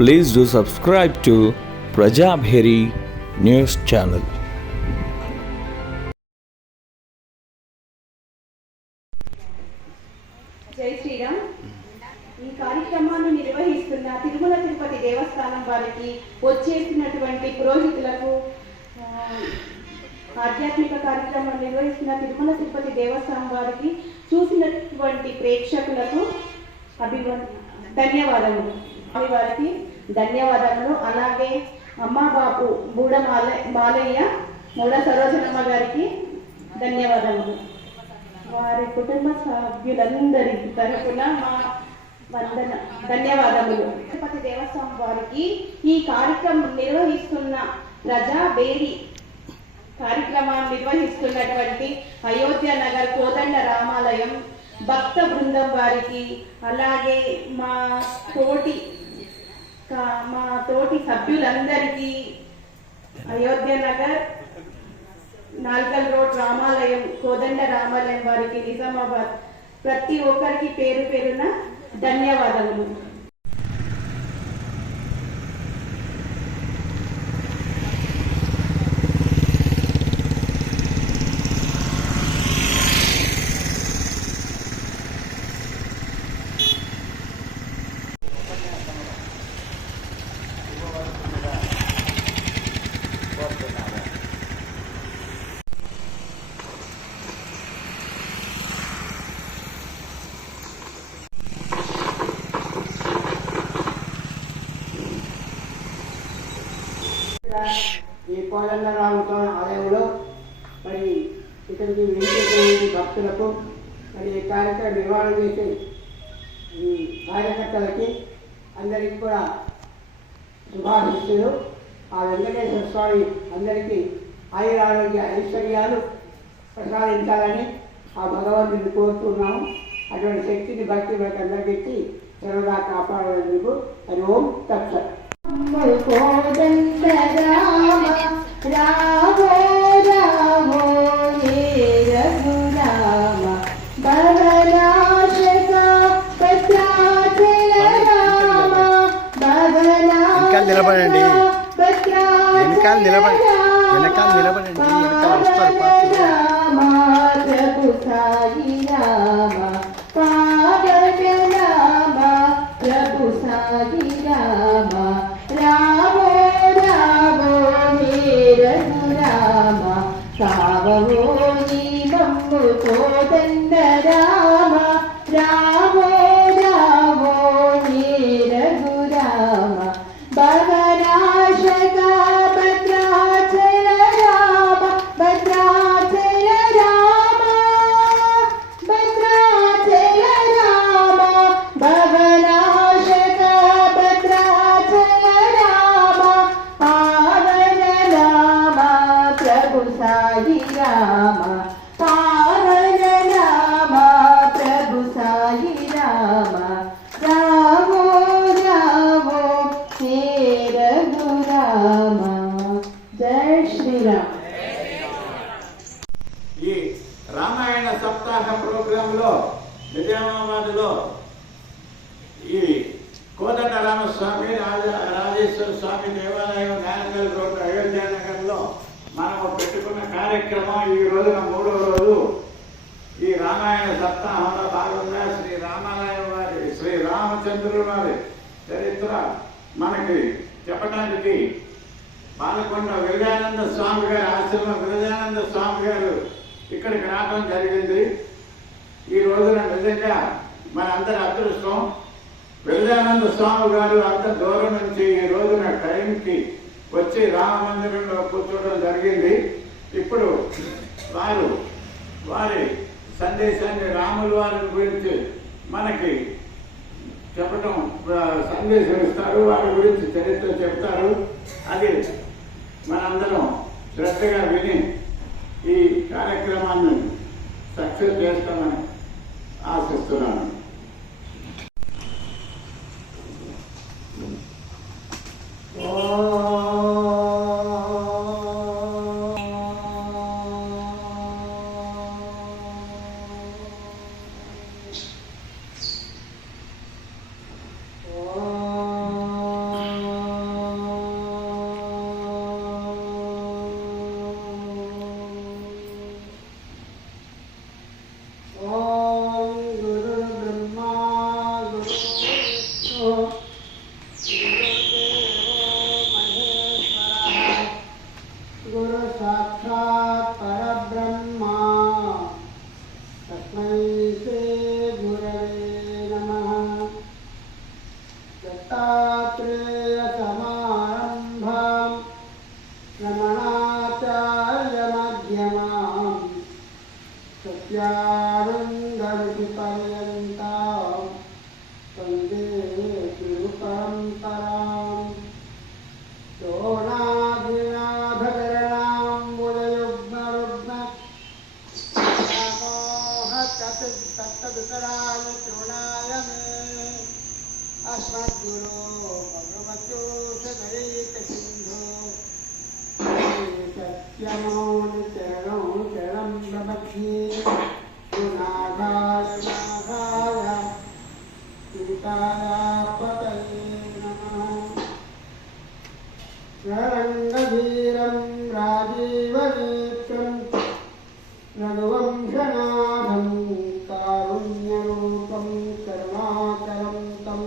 Please do subscribe to Prajabheri News Channel. జై శ్రీరామ్. ఈ కార్యక్రమాన్ని నిర్వహిస్తున్న తిరుమల తిరుపతి దేవస్థానం వారికి, వచ్చేసినటువంటి పురోహితులకు, ఆధ్యాత్మిక కార్యక్రమాన్ని నిర్వహిస్తున్న తిరుమల తిరుపతి దేవస్థానం వారికి, చూసినటువంటి ప్రేక్షకులకు ధన్యవాదములు. వారికి ధన్యవాదములు. అలాగే అమ్మ బాపు బూడ బాలయ్య, మూడ సరోజనమ్మ గారికి ధన్యవాదములు. వారి కుటుంబ సభ్యులందరి తరఫున మా ధన్యవాదములు. తిరుపతి దేవస్థానం వారికి ఈ కార్యక్రమం నిర్వహిస్తున్న ప్రజాబేరి కార్యక్రమాన్ని నిర్వహిస్తున్నటువంటి అయోధ్య నగర్ కోదండ రామాలయం భక్త బృందం వారికి, అలాగే మా తోటి సభ్యులందరికీ, అయోధ్య నగర్ నాల్కల్ రోడ్ రామాలయం కోదండ రామాలయం వారికి, నిజామాబాద్, ప్రతి ఒక్కరికి పేరు పేరున ధన్యవాదములు. ఈ కోదండరాముతో ఆలయంలో మరి ఇక్కడికి వింటున్న భక్తులకు, మరి ఈ కార్యక్రమం నిర్వహణ చేసే ఈ కార్యకర్తలకి అందరికీ కూడా శుభాశిస్తులు. ఆ వెంకటేశ్వర స్వామి అందరికీ ఆయురారోగ్య ఐశ్వర్యాలు ప్రసాదించాలని ఆ భగవంతుని కోరుతున్నాము. అటువంటి శక్తిని భక్తి మనకు అందరికీ ఇచ్చి సర్వదా కాపాడేందుకు అది ఓం తత్సత్. కోదండ రామ రామో రామో హే రఘురామ భవనాశక భద్రాచల రామ వెనకాల నిలబడండి, వెనకాల నిలబడండి, రామ ప్రభు సాయి రామ పావన రామ ప్రభు సాయి రామ రామో రామో హే రఘురామ కావమో నీ మమ్ము కోదండ రామ రామో రామో హే రఘురామ భవనాశక భద్రాచల రామ భద్రాచల రామ భద్రాచల రామ భవనాశక భద్రాచల రామ పావన రామ ప్రభు సాయి రామ పావన రామ ప్రభు సాయి రామ రామో రామో హే రఘురామ. జై శ్రీరామ్. ఈ రామాయణ సప్తాహ ప్రోగ్రాంలో నిజామాబాద్లో ఈ కోదండ రామస్వామి రాజేశ్వర స్వామి దేవాలయం నారాయణ రోడ్డు అయోధ్య నగర్లో మనం పెట్టుకున్న కార్యక్రమం ఈ రోజున 3వ రోజు. ఈ రామాయణ సప్తాహంలో భాగంగా శ్రీ రామచంద్రుల వారి చరిత్ర మనకి చెప్పడానికి పాలకొండ విరజానంద స్వామి గారి ఆశ్రమం విరజానంద స్వామి గారు ఇక్కడికి రావడం జరిగింది. ఈ రోజున నిజంగా మనందరి అదృష్టం. విరజానంద స్వామి గారు అంత దూరం నుంచి ఈ రోజున టైంకి వచ్చి రామ మందిరంలో కూర్చోవడం జరిగింది. ఇప్పుడు వారి సందేశాన్ని, రాముల వారి గురించి మనకి చెప్పడం, సందేశం ఇస్తారు, వారి గురించి చరిత్ర చెప్తారు. అది మనందరం శ్రద్ధగా విని ఈ కార్యక్రమాన్ని సక్సెస్ చేస్తామని ఆశిస్తున్నాను. दत्तात्रेयसमारम्भां रमणाचार्यमध्यमां सत्यानन्दविधिपर्यन्तां वन्दे गुरुपरम्पराम् शोणाभिनाभकरणाम्बुजयुग्मरुग्म तत्तदुतराय चूर्णाय मे अस्मद्गुरो भगवतो सदैकसिन्धो सत्यमौनिचरणौ शरणं प्रपद्ये गुणाधाय सीतायापतये नमः रङ्गधीरं राजीवनेत्रं रघुवंशनाथं कारुण्यरूपं करुणाकरं तं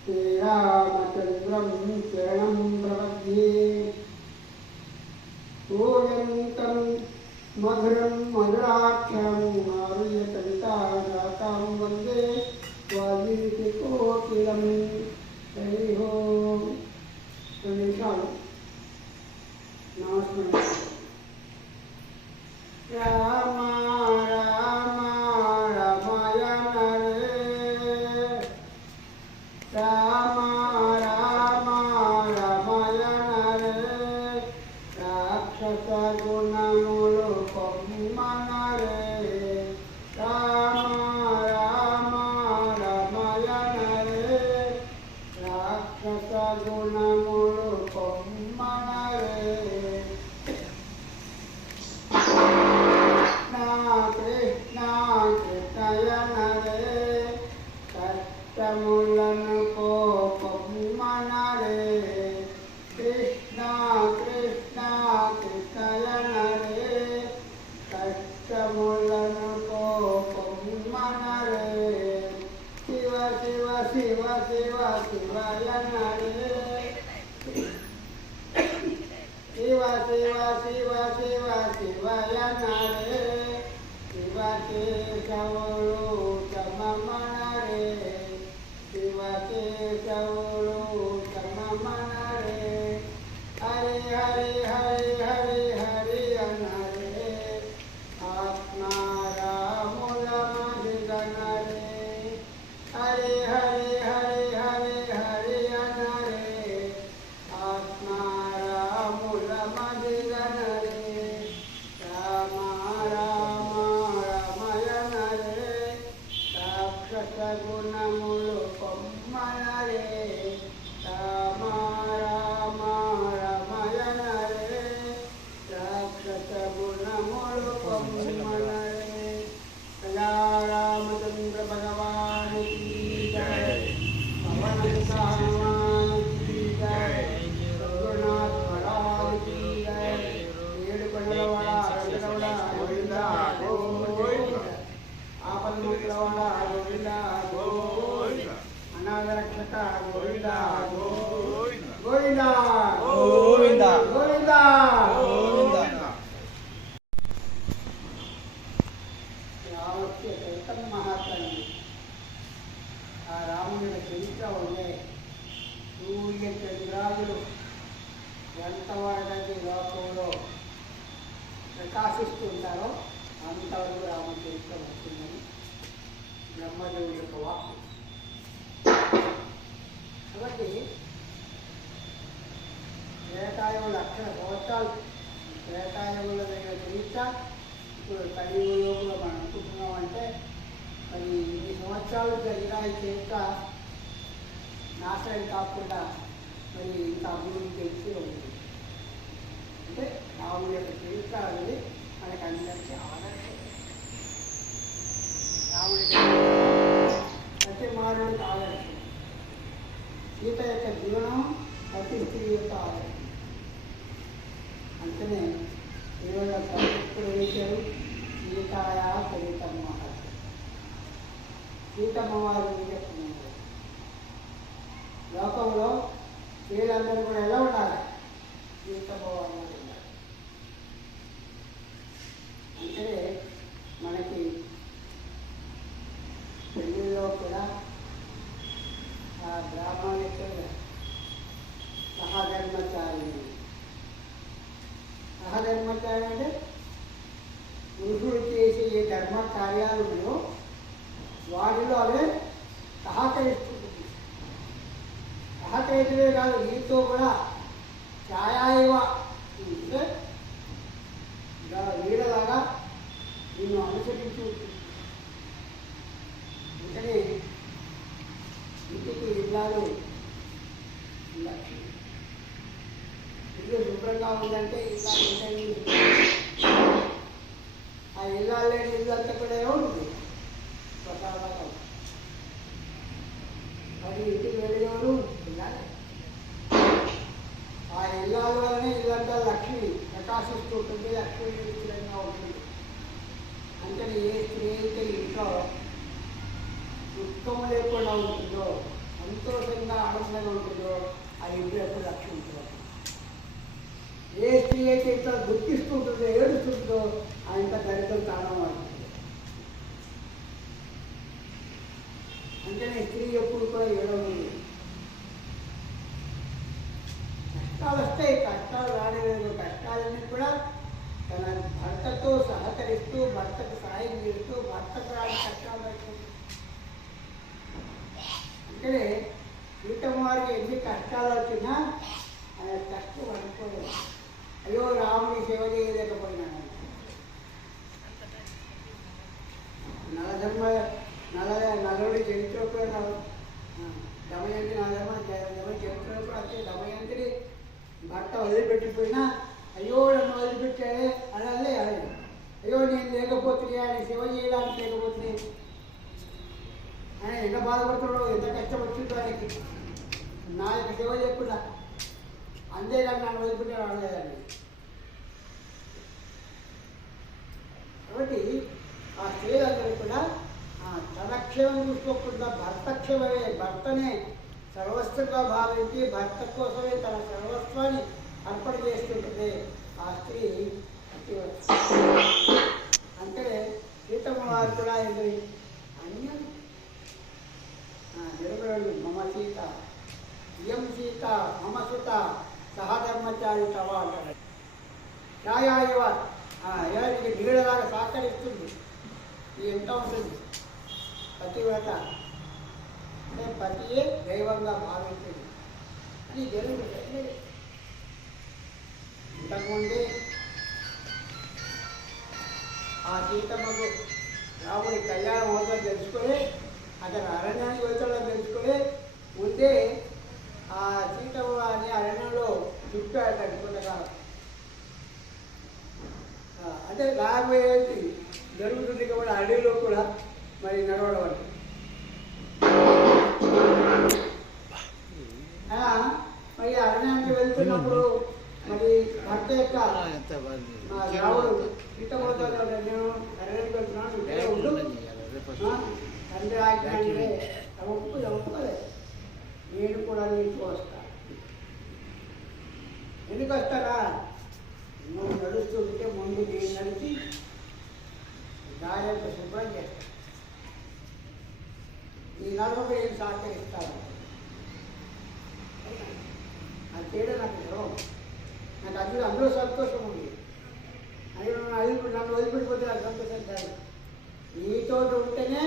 श्रीरामचन्द्रं शरणं प्रपद्ये पूजन्तं मधुरं मधुराक्षरं मारुयकविताशाखां वन्दे वाल्मीकिकोकिलं हरि ओम् निमिषाలు నమస్కారం. రామ రామ రామాయణ రే రామ రామ రామాయణ రే రాక్షస గుణములు కొమ్మన రే రామ రామ రామాయణ రే రాక్షస గుణములు కొమ్మన రే కృష్ణ కృష్ణయన రే కష్టములను కొమ్మన రే కృష్ణ కృష్ణ కృష్ణయన రే కష్టములను కొమ్మన రే శివ శివ శివ శివ శివయన రే శివ శివ శివ శివ శివయన రే శివ కేశవులు సమమన రే శివ కేశవులు సమమన రే హరి హరి హరి హరి హరి అన రే ఆత్మారాముల మదిగన రే హరి హరి హరి హరి హరి అన రే ఆత్మారాముల మదిగన రే రామ రామ రామయన రే రాక్షస గుణములు కొమ్మన రే రామ రామ రామయన రే రాక్షస గుణములు కొమ్మన రే సదా రామచంద్ర భగవాన్ की जय पवन हनुमान की जय रघुनाथ महाराज की जय ఏడుకొండలవాడ వెంకటరమణ గోవింద గోవింద ఆపన్ముక్తలవాడ గోవింద గోవింద అనాథ రక్షక గోవింద గోవింద గోవింద గోవింద గోవింద గోవింద రామస్య చైతన్య మహాత్ముని ఆ రాముని చరిత్ర ఉండే సూర్య చంద్రాదులు ఎంతవరకు లోకంలో ప్రకాశిస్తుంటారో అంతవరకు రాముని చరిత్ర వస్తుందని బ్రహ్మదేవుడి యొక్క వాక్కు. కాబట్టి త్రేతాయువులు అక్షర సంవత్సరాలు త్రేతాయువుల దగ్గర చరిత్ర ఇప్పుడు కలియుగంలో కూడా మనం అనుకుంటున్నామంటే మరి ఇన్ని సంవత్సరాలు జరిగిన ఈ చరిత్ర నాశనం కాకుండా మరి ఇంకా అభివృద్ధి చేసి ఉంది. అంటే రాముడి యొక్క చరిత్ర అనేది మనకి అందరికీ ఆదర్శం. రాముడి ప్రతి మానవుడికి ఆదర్శం. సీత యొక్క జీవనం ప్రతి స్త్రీ యొక్క ఆదర్శం. అంతనే ఈరోజు సంస్కృతులు వేశారు సీతాయా చరితమ్మ. సీతమ్మ వారు చెప్తున్నారు లోకంలో వీళ్ళందరూ కూడా ఎలా ఉండాలి? సీతమ్మ వారు ఉండాలి. అంటే మనకి పెళ్ళిలో కూడా ఆ గ్రామానికి సహధర్మచారిణి. సహధర్మచారి అంటే పురుషుడు చేసే ఏ ధర్మ కార్యాలు ఉన్నాయో వాటిలో అవే సహకరిస్తుంది. సహకరించలే కాదు, నీతో కూడా ఛాయాయివ అంటే నీడలాగా నిన్ను అనుసరించి ఉంటుంది. అందుకని ఇంటికి ఇల్లాలు లక్ష్మి. ఇల్లు శుభ్రంగా ఉందంటే ఇల్లాలు ఉంటాయి. ఆ ఇల్లాలు లేని ఇల్లు అంతా కూడా ఏముంటుంది ప్రసాదంగా. మరి ఇంటికి వెళ్ళేవారు ఇల్లాలి. ఆ ఇల్లాల వల్లనే ఇల్లంతా లక్ష్మి ప్రకాశిస్తూ ఉంటుంది, లక్ష్మీ విధంగా ఉంటుంది. అందుకని ఏ స్త్రీ అయితే ఇంట్లో దుఃఖం లేకుండా ఉంటుందో, సంతోషంగా ఆనందంగా ఉంటుందో ఆ ఇంట్లో ఎప్పుడు లక్ష్మి ఉంటుంది. ఏ స్త్రీ అయితే ఇట్లా దుఃఖిస్తూ ఉంటుందో, ఏడుస్తుంటుందో ఆ ఇంత దరిద్రం తాళం అవుతుంది. అందుకని స్త్రీ ఎప్పుడు కూడా ఏడవదు. కష్టాలు వస్తాయి, కష్టాలు రాలేదు. కష్టాలన్నీ కూడా తన భర్తతో సహకరిస్తూ, భర్తకు సాయం చేస్తూ, భర్తకు రాని కష్టాలు పడుతుంది. అంటే సీతమ్మ వారికి ఎన్ని కష్టాలు వచ్చినా ఆయన కష్టం అనుకోలేదు. అయ్యో రాముడి సేవ చేయలేకపోయినాను. నలుడి చరిత్ర కూడా దమయంతి చరిత్ర కూడా అంటే దమయంతిని భర్త వదిలిపెట్టిపోయినా అయ్యో నన్ను వదిలిపెట్టాడే అనాలే అడగదు. అయ్యో నేను లేకపోతే ఆయన సేవ చేయడానికి లేకపోతే ఆయన ఎంత బాధపడుతున్నాడో, ఎంత కష్టం వచ్చిందో ఆయనకి నా యొక్క సేవ చేయకుండా. అంతేగాని నన్ను వదిలిపెట్టాడు అనలేదండి. కాబట్టి ఆ స్త్రీలందరూ కూడా తన క్షేమం చూసుకోకుండా భర్తనే సర్వస్వంగా భావించి భర్త కోసమే తన సర్వస్వాన్ని అర్పణ చేస్తుంటుంది ఆ స్త్రీ. అంటే సీతమ్మ వారు కూడా ఏంటి అన్ని నిలబడి మమ సీత ఇయం సీత మమ సుత సహధర్మచారి తవ అంటాడు. ఛాయాయివ ఎవరికి నీడలాగా సహకరిస్తుంది. ఇది ఎంత ఉంటుంది పతివ్రత అంటే పతియే దైవంగా భావించింది అని జరుగుతుంది. ఇంతకుముందే ఆ సీతమ్మకు రాముడి కళ్యాణం అవుతుందని తెలుసుకొని అతను అరణ్యానికి వచ్చాడని తెలుసుకొని ముందే ఆ సీతమ్మ అని అరణ్యంలో చుట్టాడు కొంతకాలం. అంటే రాబోయేది జరుగుతుంది కాబట్టి అడవిలో కూడా మరి నడవడం అంటే మరి అరణ్యానికి వెళ్తున్నప్పుడు మరి భర్త యొక్క రావుడు సీతమ్మతో నేను అరణ్యానికి వెళ్తున్నాను తండ్రి ఆజ్ఞ అంటే ఒప్పుకోలేదు. నేను కూడా నీకు వస్తా. ఎందుకు వస్తారా? నువ్వు నడుస్తుంటే ముందు నేను నడిచి దారితో శుభ్రం చేస్తా. ఈ నడవకు నేను సహకరిస్తాను. ఆ తేడా నాకు గర్వం. నాకు అందులో సంతోషం ఉంది. అది నన్ను వదిలిపెట్టిపోతే నాకు సంతోషం కాదు. నీతో ఉంటేనే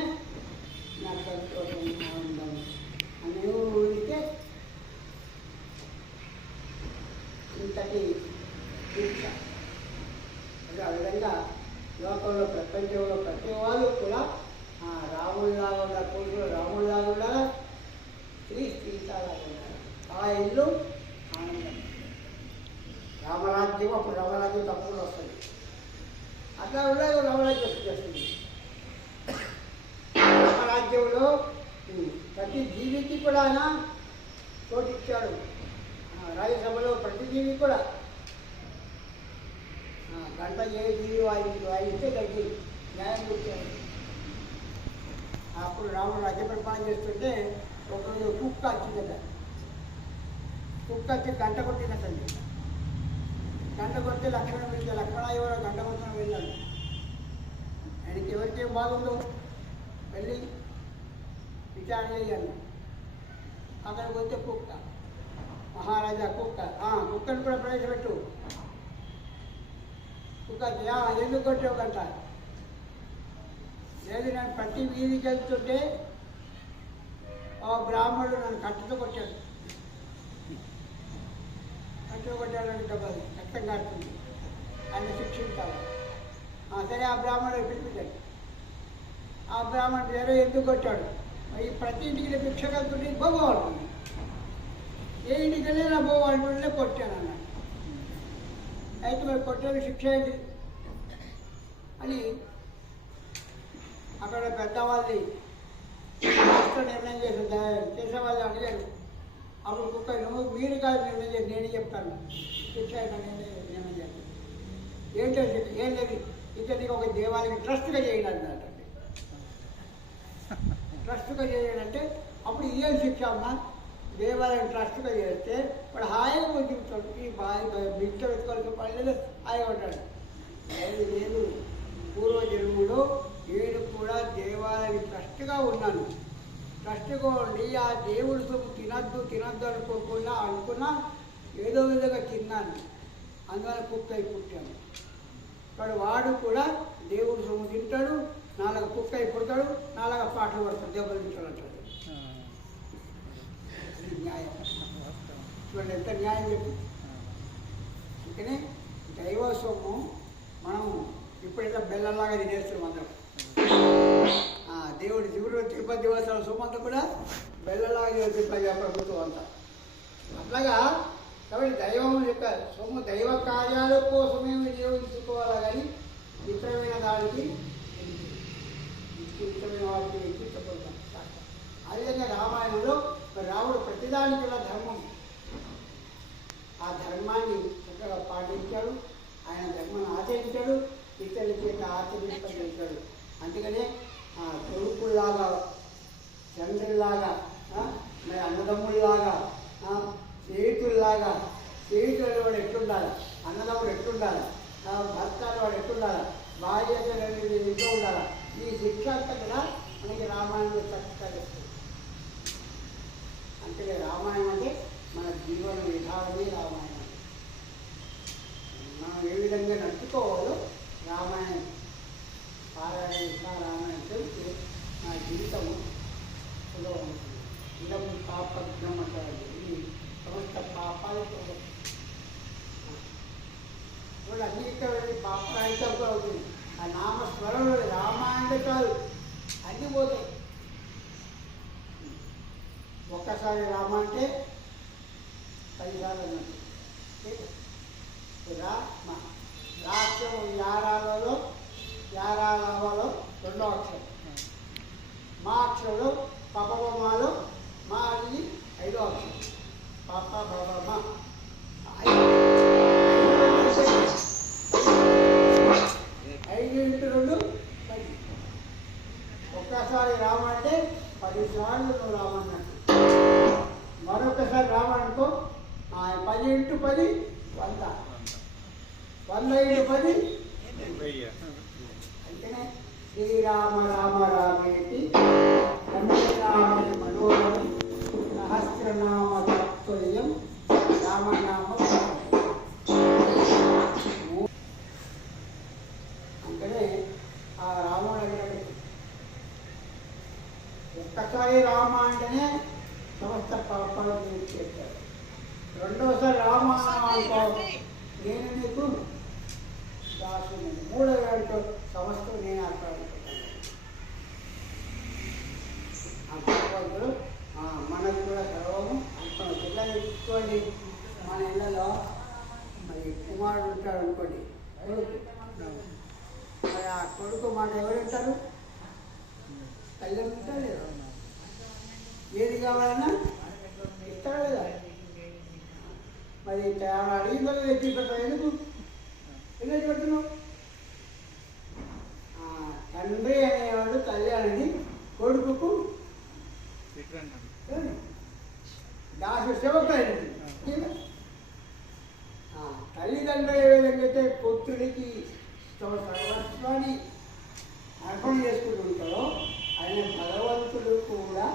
నాకు సంతోషం ఆనందం అని ఉంటే ఇంతటి శిక్ష. అంటే ఆ విధంగా లోకంలో ప్రపంచంలో ప్రతి వాళ్ళు కూడా రాముడిలాగా ఉన్న పురుషులు రాముడిలాగా ఉండాలా, స్త్రీ సీతలాగా ఉండాలి. ఆ ఇల్లు ఆనందం. రామరాజ్యం అప్పుడు రామరాజ్యం తప్పులు వస్తుంది. అట్లా ఉండదు రామరాజ్యం వచ్చేస్తుంది. రామరాజ్యంలో ప్రతి జీవికి కూడా ఆయన చోటిచ్చాడు. రాజ్యసభలో ప్రతి జీవి కూడా గంట ఏ జీవి వాయిస్తే గడ్డి న్యాయం కూర్చాడు. అప్పుడు రాముడు రాజ్య పరిపాలన చేస్తుంటే ఒకరోజు కుక్క వచ్చిందట. కుక్క వచ్చి గంట కొట్టినట్టండి. గంట కొడితే లక్ష్మణుడు వెళ్తే లక్ష్మణ ఎవరో గంట కొట్టిన వెళ్ళాడు. ఆయనకి ఎవరికేం బాగుందో వెళ్ళి విచారణ చేయాలి. అక్కడికి వస్తే కుక్క, మహారాజా కుక్క, కుక్కను కూడా ప్రవేశపెట్టు. కుక్క ఎందుకు కొట్టావు కంట? లేదు, నేను ప్రతి వీధికి వెళ్తుంటే ఆ బ్రాహ్మణుడు నన్ను కట్టెతో కొట్టాడు. కట్టెతో కొట్టాడంటే డబ్బది రక్తం కాడుతుంది, ఆయన శిక్షించాలి. సరే, ఆ బ్రాహ్మణుడు పిలిపించాడు. ఆ బ్రాహ్మణుడు వేరే ఎందుకు కొట్టాడు? ఈ ప్రతి ఇంటికి భిక్ష కలుగుతుంటే బాబు అంటుంది. ఏ ఇంటికి వెళ్ళి నా బాబు అంటుంటే కొట్టాను అన్నాడు. అయితే మరి కొట్టాడు, శిక్ష ఏంటి అని అక్కడ పెద్దవాళ్ళని నిర్ణయం చేసేవాళ్ళు అడిగారు. అప్పుడు కుక్క, మీరు కాదు నిర్ణయం చేసి నేనే చెప్తాను, శిక్ష నేనే నిర్ణయం చేస్తాను. ఏంటో ఏం లేదు, ఇతనికి ఒక దేవాలయం ట్రస్ట్గా చేయండి అన్నట్టు. ట్రస్ట్గా చేయాలంటే అప్పుడు ఇదే శిక్ష అమ్మా. దేవాలయం ట్రస్ట్గా చేస్తే వాడు హాయిగా బతుకుతాడు. ఈ బాగా భిక్ష వెతుకోవాల్సిన పనులు హాయిగా ఉంటాడు. లేదు, పూర్వజన్మలో నేను కూడా దేవాలయం ట్రస్ట్గా ఉన్నాను. ట్రస్ట్గా ఉండి ఆ దేవుడి సొమ్ము తినద్దు అనుకున్నా ఏదో విధంగా తిన్నాను. అందువల్ల కుక్క అయి పుట్టాను. వాడు కూడా దేవుడి సొమ్ము తింటాడు, నాలుగు కుక్క అయి పుడతాడు, నాలుగు పాటలు పడతాడు, దెబ్బలు తింటాడు అంటాడు. న్యాయం చూడండి, ఎంత న్యాయం చెప్పి. అందుకనే దైవ సొమ్ము మనం ఇప్పుడైతే బెల్లంలాగా తినేస్తున్నాం అందరం. దేవుడి తిరుపతి దేవస్థానం సొమ్ము అంతా కూడా బెల్లంలాగా తిరుపతి ప్రభుత్వం అంతా. అట్లాగా కాబట్టి దైవం యొక్క సొమ్ము దైవ కార్యాల కోసమే వినియోగించుకోవాలా, కానీ ఇతరమైన దానికి ఇతరమైన వాటికి ఎక్కించకూడదు. అదేవిధంగా రామాయణంలో రాముడు ప్రతిదానికి కూడా ధర్మం, ఆ ధర్మాన్ని చక్కగా పాటించాడు. ఆయన ధర్మాన్ని ఆచరించాడు, ఇతరుల చేత ఆచరింపజేశాడు. అందుకనే కొడుకుల్లాగా, తండ్రిలాగా, మరి అన్నదమ్ముల్లాగా, స్నేహితుల్లాగా, స్నేహితులు వాడు ఎట్లుండాలి, అన్నదమ్ముడు ఎట్లుండాలి, భర్త వాడు ఎట్లుండాలి, భార్య ఇంట్లో ఉండాలి. ఈ శిక్ష అంతా కూడా మనకి రామాయణంలో చక్కగా చెప్తుంది. అంటే రామాయణం అంటే మన జీవన విధానమే రామాయణం. మనం ఏ విధంగా నడుచుకోవాలో రామాయణం పారాయణ చేసిన రామాయణం తెలిసి నా జీవితము సులభమవుతుంది. ఇదం పాపజ్ఞం అంటారు. ఈ సమస్త పాపాలు ఇప్పుడు అన్నిటి పాపరాయితం కూడా అవుతుంది. ఆ నామస్మరణలో రామాయణ కాదు అన్నీ పోతాయి. ఒక్కసారి రామ అంటే 10 సార్లు అన్నట్టు. రాక్షము యారాలలో రెండో అక్షరం, మా అక్షరంలో పపమాలో మా అది 5వ అక్షరం, పాప బాబా 5 × 2 10. ఒక్కసారి రామ అంటే 10 సార్లు నువ్వు రామన్నట్టు. మరొకసారి రామనుకో 10 × 10 100, 100 × 10 అంటేనే శ్రీరామ రామ రామేతి రమ్యనామని మనోరమం సహస్రనామ తత్తుల్యం రామనామ. అంటేనే ఆ రాముడు అడిగాడు, ఒక్కసారి రామ అంటేనే సమస్త పాపాలు చేశాడు. రెండోసారి రామ నేను నీకు దాసుని, 3వ ఏడుతో సమస్తం నేను ఆత్మాడుకుంటాను. ఆ భగవంతుడు మనకు కూడా సర్వము అనుకున్నాం. పిల్లలు ఇచ్చుకోండి, మన ఇళ్ళలో మరి కుమారుడు ఉంటాడు అనుకోండి, కొడుకు. మరి ఆ కొడుకు మాట ఎవరు ఉంటారు? తల్లి ఉంటారు లేదా? ఏది కావాలన్నా ఇస్తాడు కదా. మరి అడిగిన వాళ్ళు ఎత్తి పెట్టారు. ఎందుకు పెడుతున్నావు? తండ్రి అనేవాడు తల్లి అనేది కొడుకుకు దాసు సేవకుడు. తల్లిదండ్రులు ఏ విధంగా అయితే పుత్రుడికి సర్వస్వాన్ని అర్పణ చేసుకుంటూ ఉంటాడో ఆయన భగవంతుడు కూడా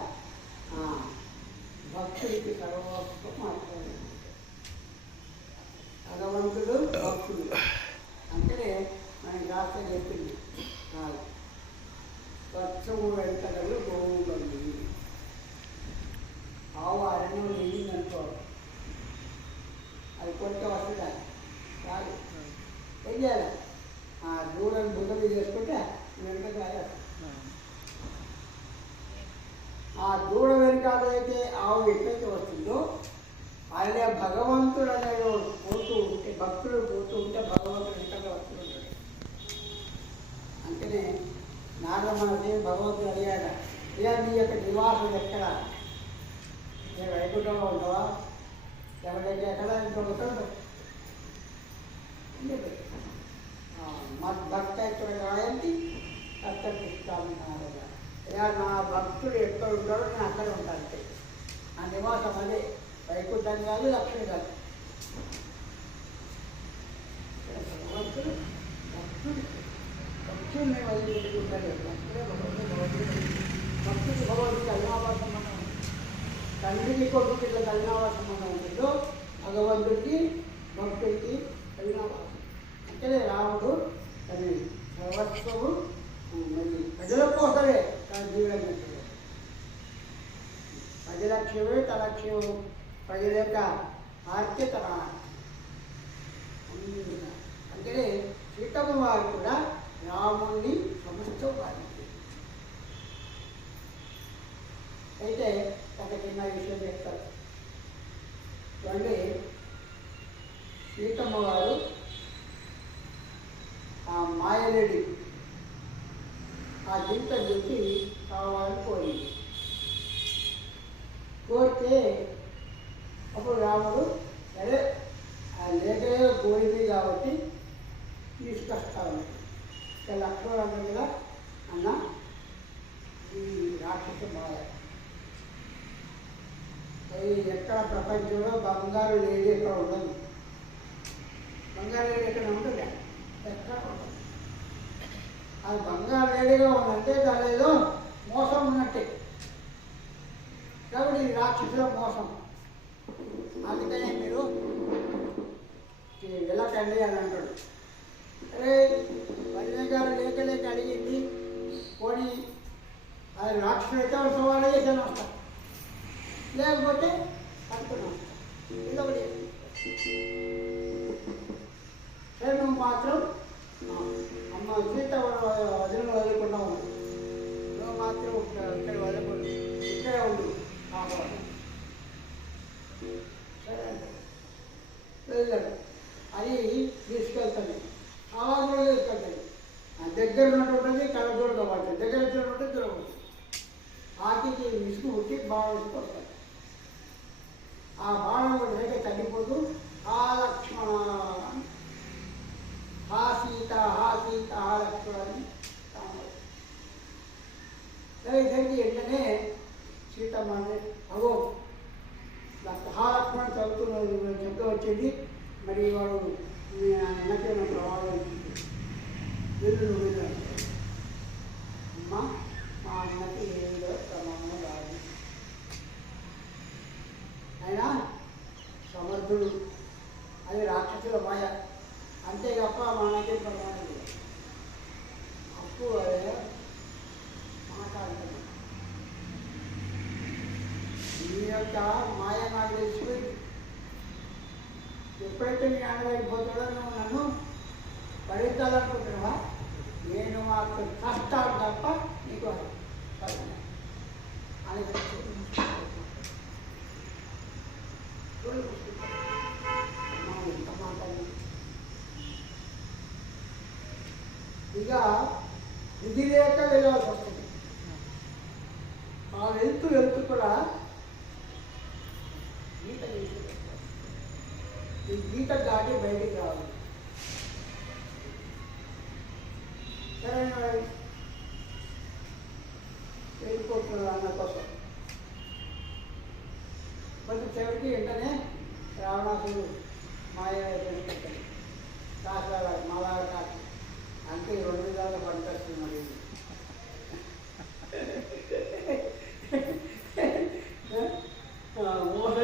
భక్త ఇది సర్వోత్తం మాత్రమే. భగవంతుడు భక్తుడు అంటే మనకి శాస్త్రం చెప్పింది. స్వచ్ఛము వెంటలు గోవు బండి. ఆవు అరణ్యం వెళ్ళిందనుకో, అది కొట్టే వస్తుందా? కాదు. ఏం చేయాలి? ఆ దూరం బుద్ధి చేసుకుంటే వెంట కాయాలి. ఆ దూడ వెనకాలైతే ఆవు ఎక్కడికి వస్తుందో ఆయన భగవంతుడు అనేది పోతూ ఉంటే, భక్తుడు పోతూ ఉంటే భగవంతుడు వెనకాల వస్తుంటాడు. అందుకనే నారదమహర్షి భగవంతుడు అడిగాడు, అయ్యా నీ యొక్క నివాసం ఎక్కడ? నేను వైకుంఠంలో ఉంటావా? ఎవరైతే ఎక్కడ ఇంకొకరు మద్భక్త రాయంతి కర్తృష్టాన్ని నారద. అయ్యా నా భక్తుడు ఎక్కడ ఉంటాడో నేను అక్కడ ఉంటాను. నా నివాసం అదే, వైకుంఠాన్ని కాదు, లక్ష్మి కాదు. భక్తుడు భక్తుడు భక్తుడిని వదిలిపెట్టుకుంటాడు. భక్తుడే భక్తుడు భగవంతుడికి అవినాభావ సంబంధం. తండ్రికి కొడుకు ఇట్లా అవినాభావ సంబంధం ఉంటుందో భగవంతుడికి భక్తుడికి అవినాభావ. అంటే రాముడు తన సర్వస్వము మరి ప్రజల కోసమే తన జీవనం చేస్తాడు. ప్రజల క్షేమే తన క్షేమం, ప్రజల యొక్క ఆర్తి తన. అందుకనే సీతమ్మ వారు కూడా రాముణ్ణి సమస్తం పాలించారు. అయితే ఒక చిన్న విషయం చెప్తారు. అంటే సీతమ్మ వారు ఆ మాయలేడి ఆ జింక దుక్కి కావాలని కోరింది. కోరితే అప్పుడు రాముడు సరే ఆ లేఖలో కోరింది కాబట్టి తీసుకొస్తాను. ఇక లక్ష్మణ మీద అన్న ఈ రాక్షస మాయ, అది ఎక్కడ ప్రపంచంలో బంగారు లేడీ ఎక్కడ ఉండదు. బంగారు లేడీ ఎక్కడ ఉంటుంది? ఎక్కడ ఉండదు. అది బంగారు లేడీగా ఉందంటే దాని ఏదో మోసం ఉన్నట్టే. కాబట్టి ఇది రాక్షసుల మోసం. అందుకని మీరు వెళ్ళకండి అని అంటాడు. అరే వదిన గారు లేక లేక అడిగింది, పోనీ అది రాక్షసులు అయితే సవాళ్ళు చేసాను వస్తా, లేకపోతే పట్టుకుని వస్తా. ఇదొకటి సరే నువ్వు మాత్రం అమ్మ సీత వదిన వదులుకుండా ఉంది, నువ్వు మాత్రం ఇక్కడ వదలకూడదు, ఇక్కడే ఉండు కావాలి. సరే అంటే వెళ్ళాడు. అది తీసుకెళ్తాను, ఆవాజులు తీసుకెళ్తాను. దగ్గర ఉన్నటువంటి కళ్ళజోడుగా పడుతుంది, దగ్గర వచ్చినటువంటి దూరం ఉంటుంది. ఆకికి విసుగు పుట్టి బాణం వేసుకొస్తాడు. ఆ బాణం దగ్గర తగ్గిపోతూ ఆ లక్ష్మణ, హా సీత, హా సీత, హా లక్ష్మణ అని ఇద్దరికి వెంటనే సీతమ్మ అగో హా లక్ష్మణ చదువుతున్న శబ్దం వచ్చేది. మరి వాడు అన్నకైన ప్రమాదం వెళ్ళు వెళ్ళు. అమ్మ మా అన్నకి ఏదో ప్రమాదం రాదు, అయినా సమర్థుడు, అది రాక్షసుల మాయ, అంతే తప్ప మా అన్నకి ప్రమాదం లేదు. అప్పు అదే మాట్లాడుతుంది. నీ యొక్క మాయ నాకు తెలిసిపోయింది. ఎప్పుడైతే నీ అన్నమైపోతాడో నువ్వు నన్ను భరించాలనుకుంటున్నావా? నేను మాకు కష్టాలు తప్ప నీకు అని ఎంత మాట్లాడి ఇక విధి లేక వెళ్ళాల్సి వస్తుంది. ఆ వెళ్తూ కూడా గీత చేసి ఈ గీత దాటి బయటికి రావాలి. సరే వెళ్ళిపోతున్నారు అన్న కోసం. కొంచెం చివరికి వెంటనే రావణాసుడు మాయ పెట్టాడు. కాసాల మాలా కాకి అంటే 2 విధాలుగా పనిచేస్తుంది. మరి మోసం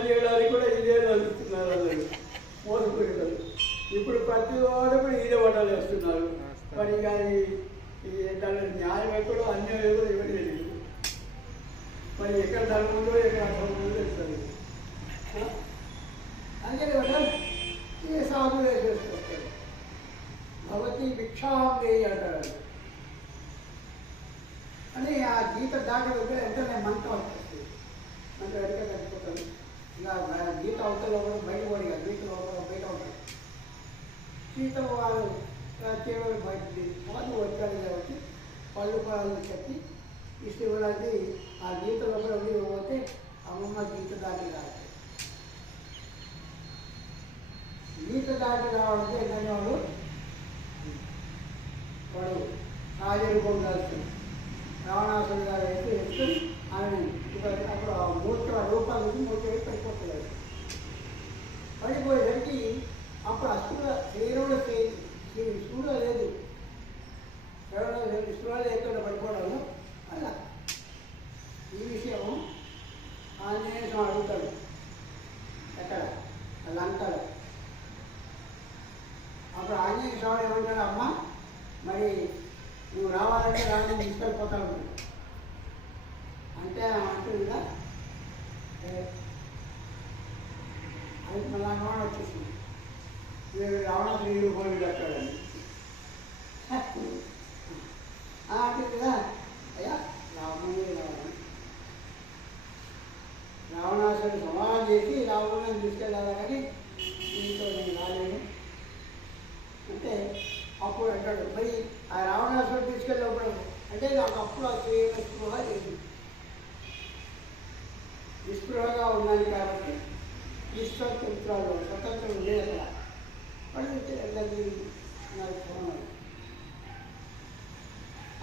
వాడు కూడా ఈడ వడ్డాలు వేస్తున్నారు. మరి ఇక దాని న్యాయం ఎక్కడో అన్యాయం ఎక్కడో ఇవన్నీ తెలియదు. మరి ఎక్కడ ధర్మంలో ఎక్కడ అధర్మంలో తెలుస్తుంది. అందుకని వడ్డాలు ఏ సాగులు వేసేస్తారు. భగవతి భిక్షాందే అంటారు అని ఆ గీత దాటి దగ్గర వెంటనే మంత్రం వచ్చేస్తుంది. మంత్రం వెనక చచ్చిపోతారు. ఇలా గీత అవతల బయట పోయి గీత లోపల బయట ఉంటారు. సీత వాళ్ళు కేవలం బయట వాళ్ళు వచ్చారు కాబట్టి పళ్ళు పొలాలను చెప్పి ఇష్టపడాలి. ఆ గీత లోపల పోతే అమ్మమ్మ గీత దాటి రావాలి. గీత దాటి రావాలంటే ఏంటంటే వాడు రాజరు పొందాల్సింది. రావణాసుడు గారు అయితే ఎత్తుని ఆయన అప్పుడు ఆ మూర్తి రూపాల నుంచి మూర్తి పడిపోతున్నారు. పడిపోయేసరికి అప్పుడు అసలు శరీరంలో స్పృహ లేదు. స్పృహ లేకుండా పడిపోవడము అలా ఈ విషయం ఆంజనేయ స్వామి అడుగుతాడు. ఎక్కడ లంకలో. అప్పుడు ఆంజనేయ స్వామి ఏమంటాడు, అమ్మ మరి నువ్వు రావాలంటే రాని తీసుకెళ్ళిపోతావు అంటే అంటుందిగా. అది మళ్ళీ అనుమానం వచ్చేసింది. రావణ నీళ్ళు పోయి కట్టాడని అంటే కదా. అయ్యా రావణుడే రావడం, రావణాసుని సమానం చేసి రావణుని తీసుకెళ్ళాలి కానీ దీంతో నేను రాలేను అంటే అప్పుడు అంటాడు. మరి ఆ రావణాసుడు తీసుకెళ్ళినప్పుడు అంటే నాకు అప్పుడు ఆ స్పృహ లేదు. నిస్పృహగా ఉన్నాను కాబట్టి నిస్వతంత్రాలు స్వతంత్రం లేదు అక్కడ. పడితే అందరికీ నాకు చూడాలి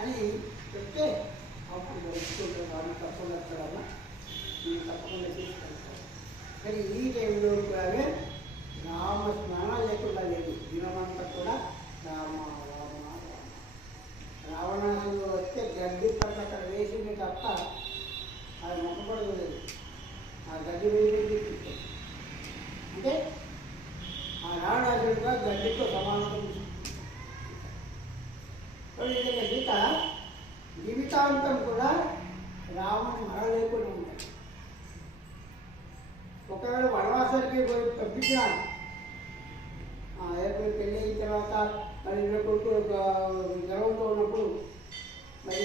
అని చెప్తే అప్పుడు తెలుసుకుంటారు. వాళ్ళు తప్పకుండా వస్తాడమ్మా, నేను తప్పకుండా తీసుకెళ్తాను. కానీ ఈ టైంలో కూడా రామ స్నానం లేకుండా లేదు. దినమంతా కూడా రామ రామ రామ. రావణాసుడు వస్తే గడ్డి పట్ల అక్కడ వేసింది తప్ప అది మొక్కపడదు లేదు. ఆ గడ్డి వేసి అంటే ఆ రావణాసుడుగా గడ్డితో సమానం. గీత జీవితాంతం కూడా రాముని మరలేకుండా ఉంటాడు. ఒకవేళ వనవాసానికి పోయి పంపించిన ఏప్రిల్ పెళ్ళి అయిన తర్వాత మరి కొడుకు గర్వంతో ఉన్నప్పుడు మరి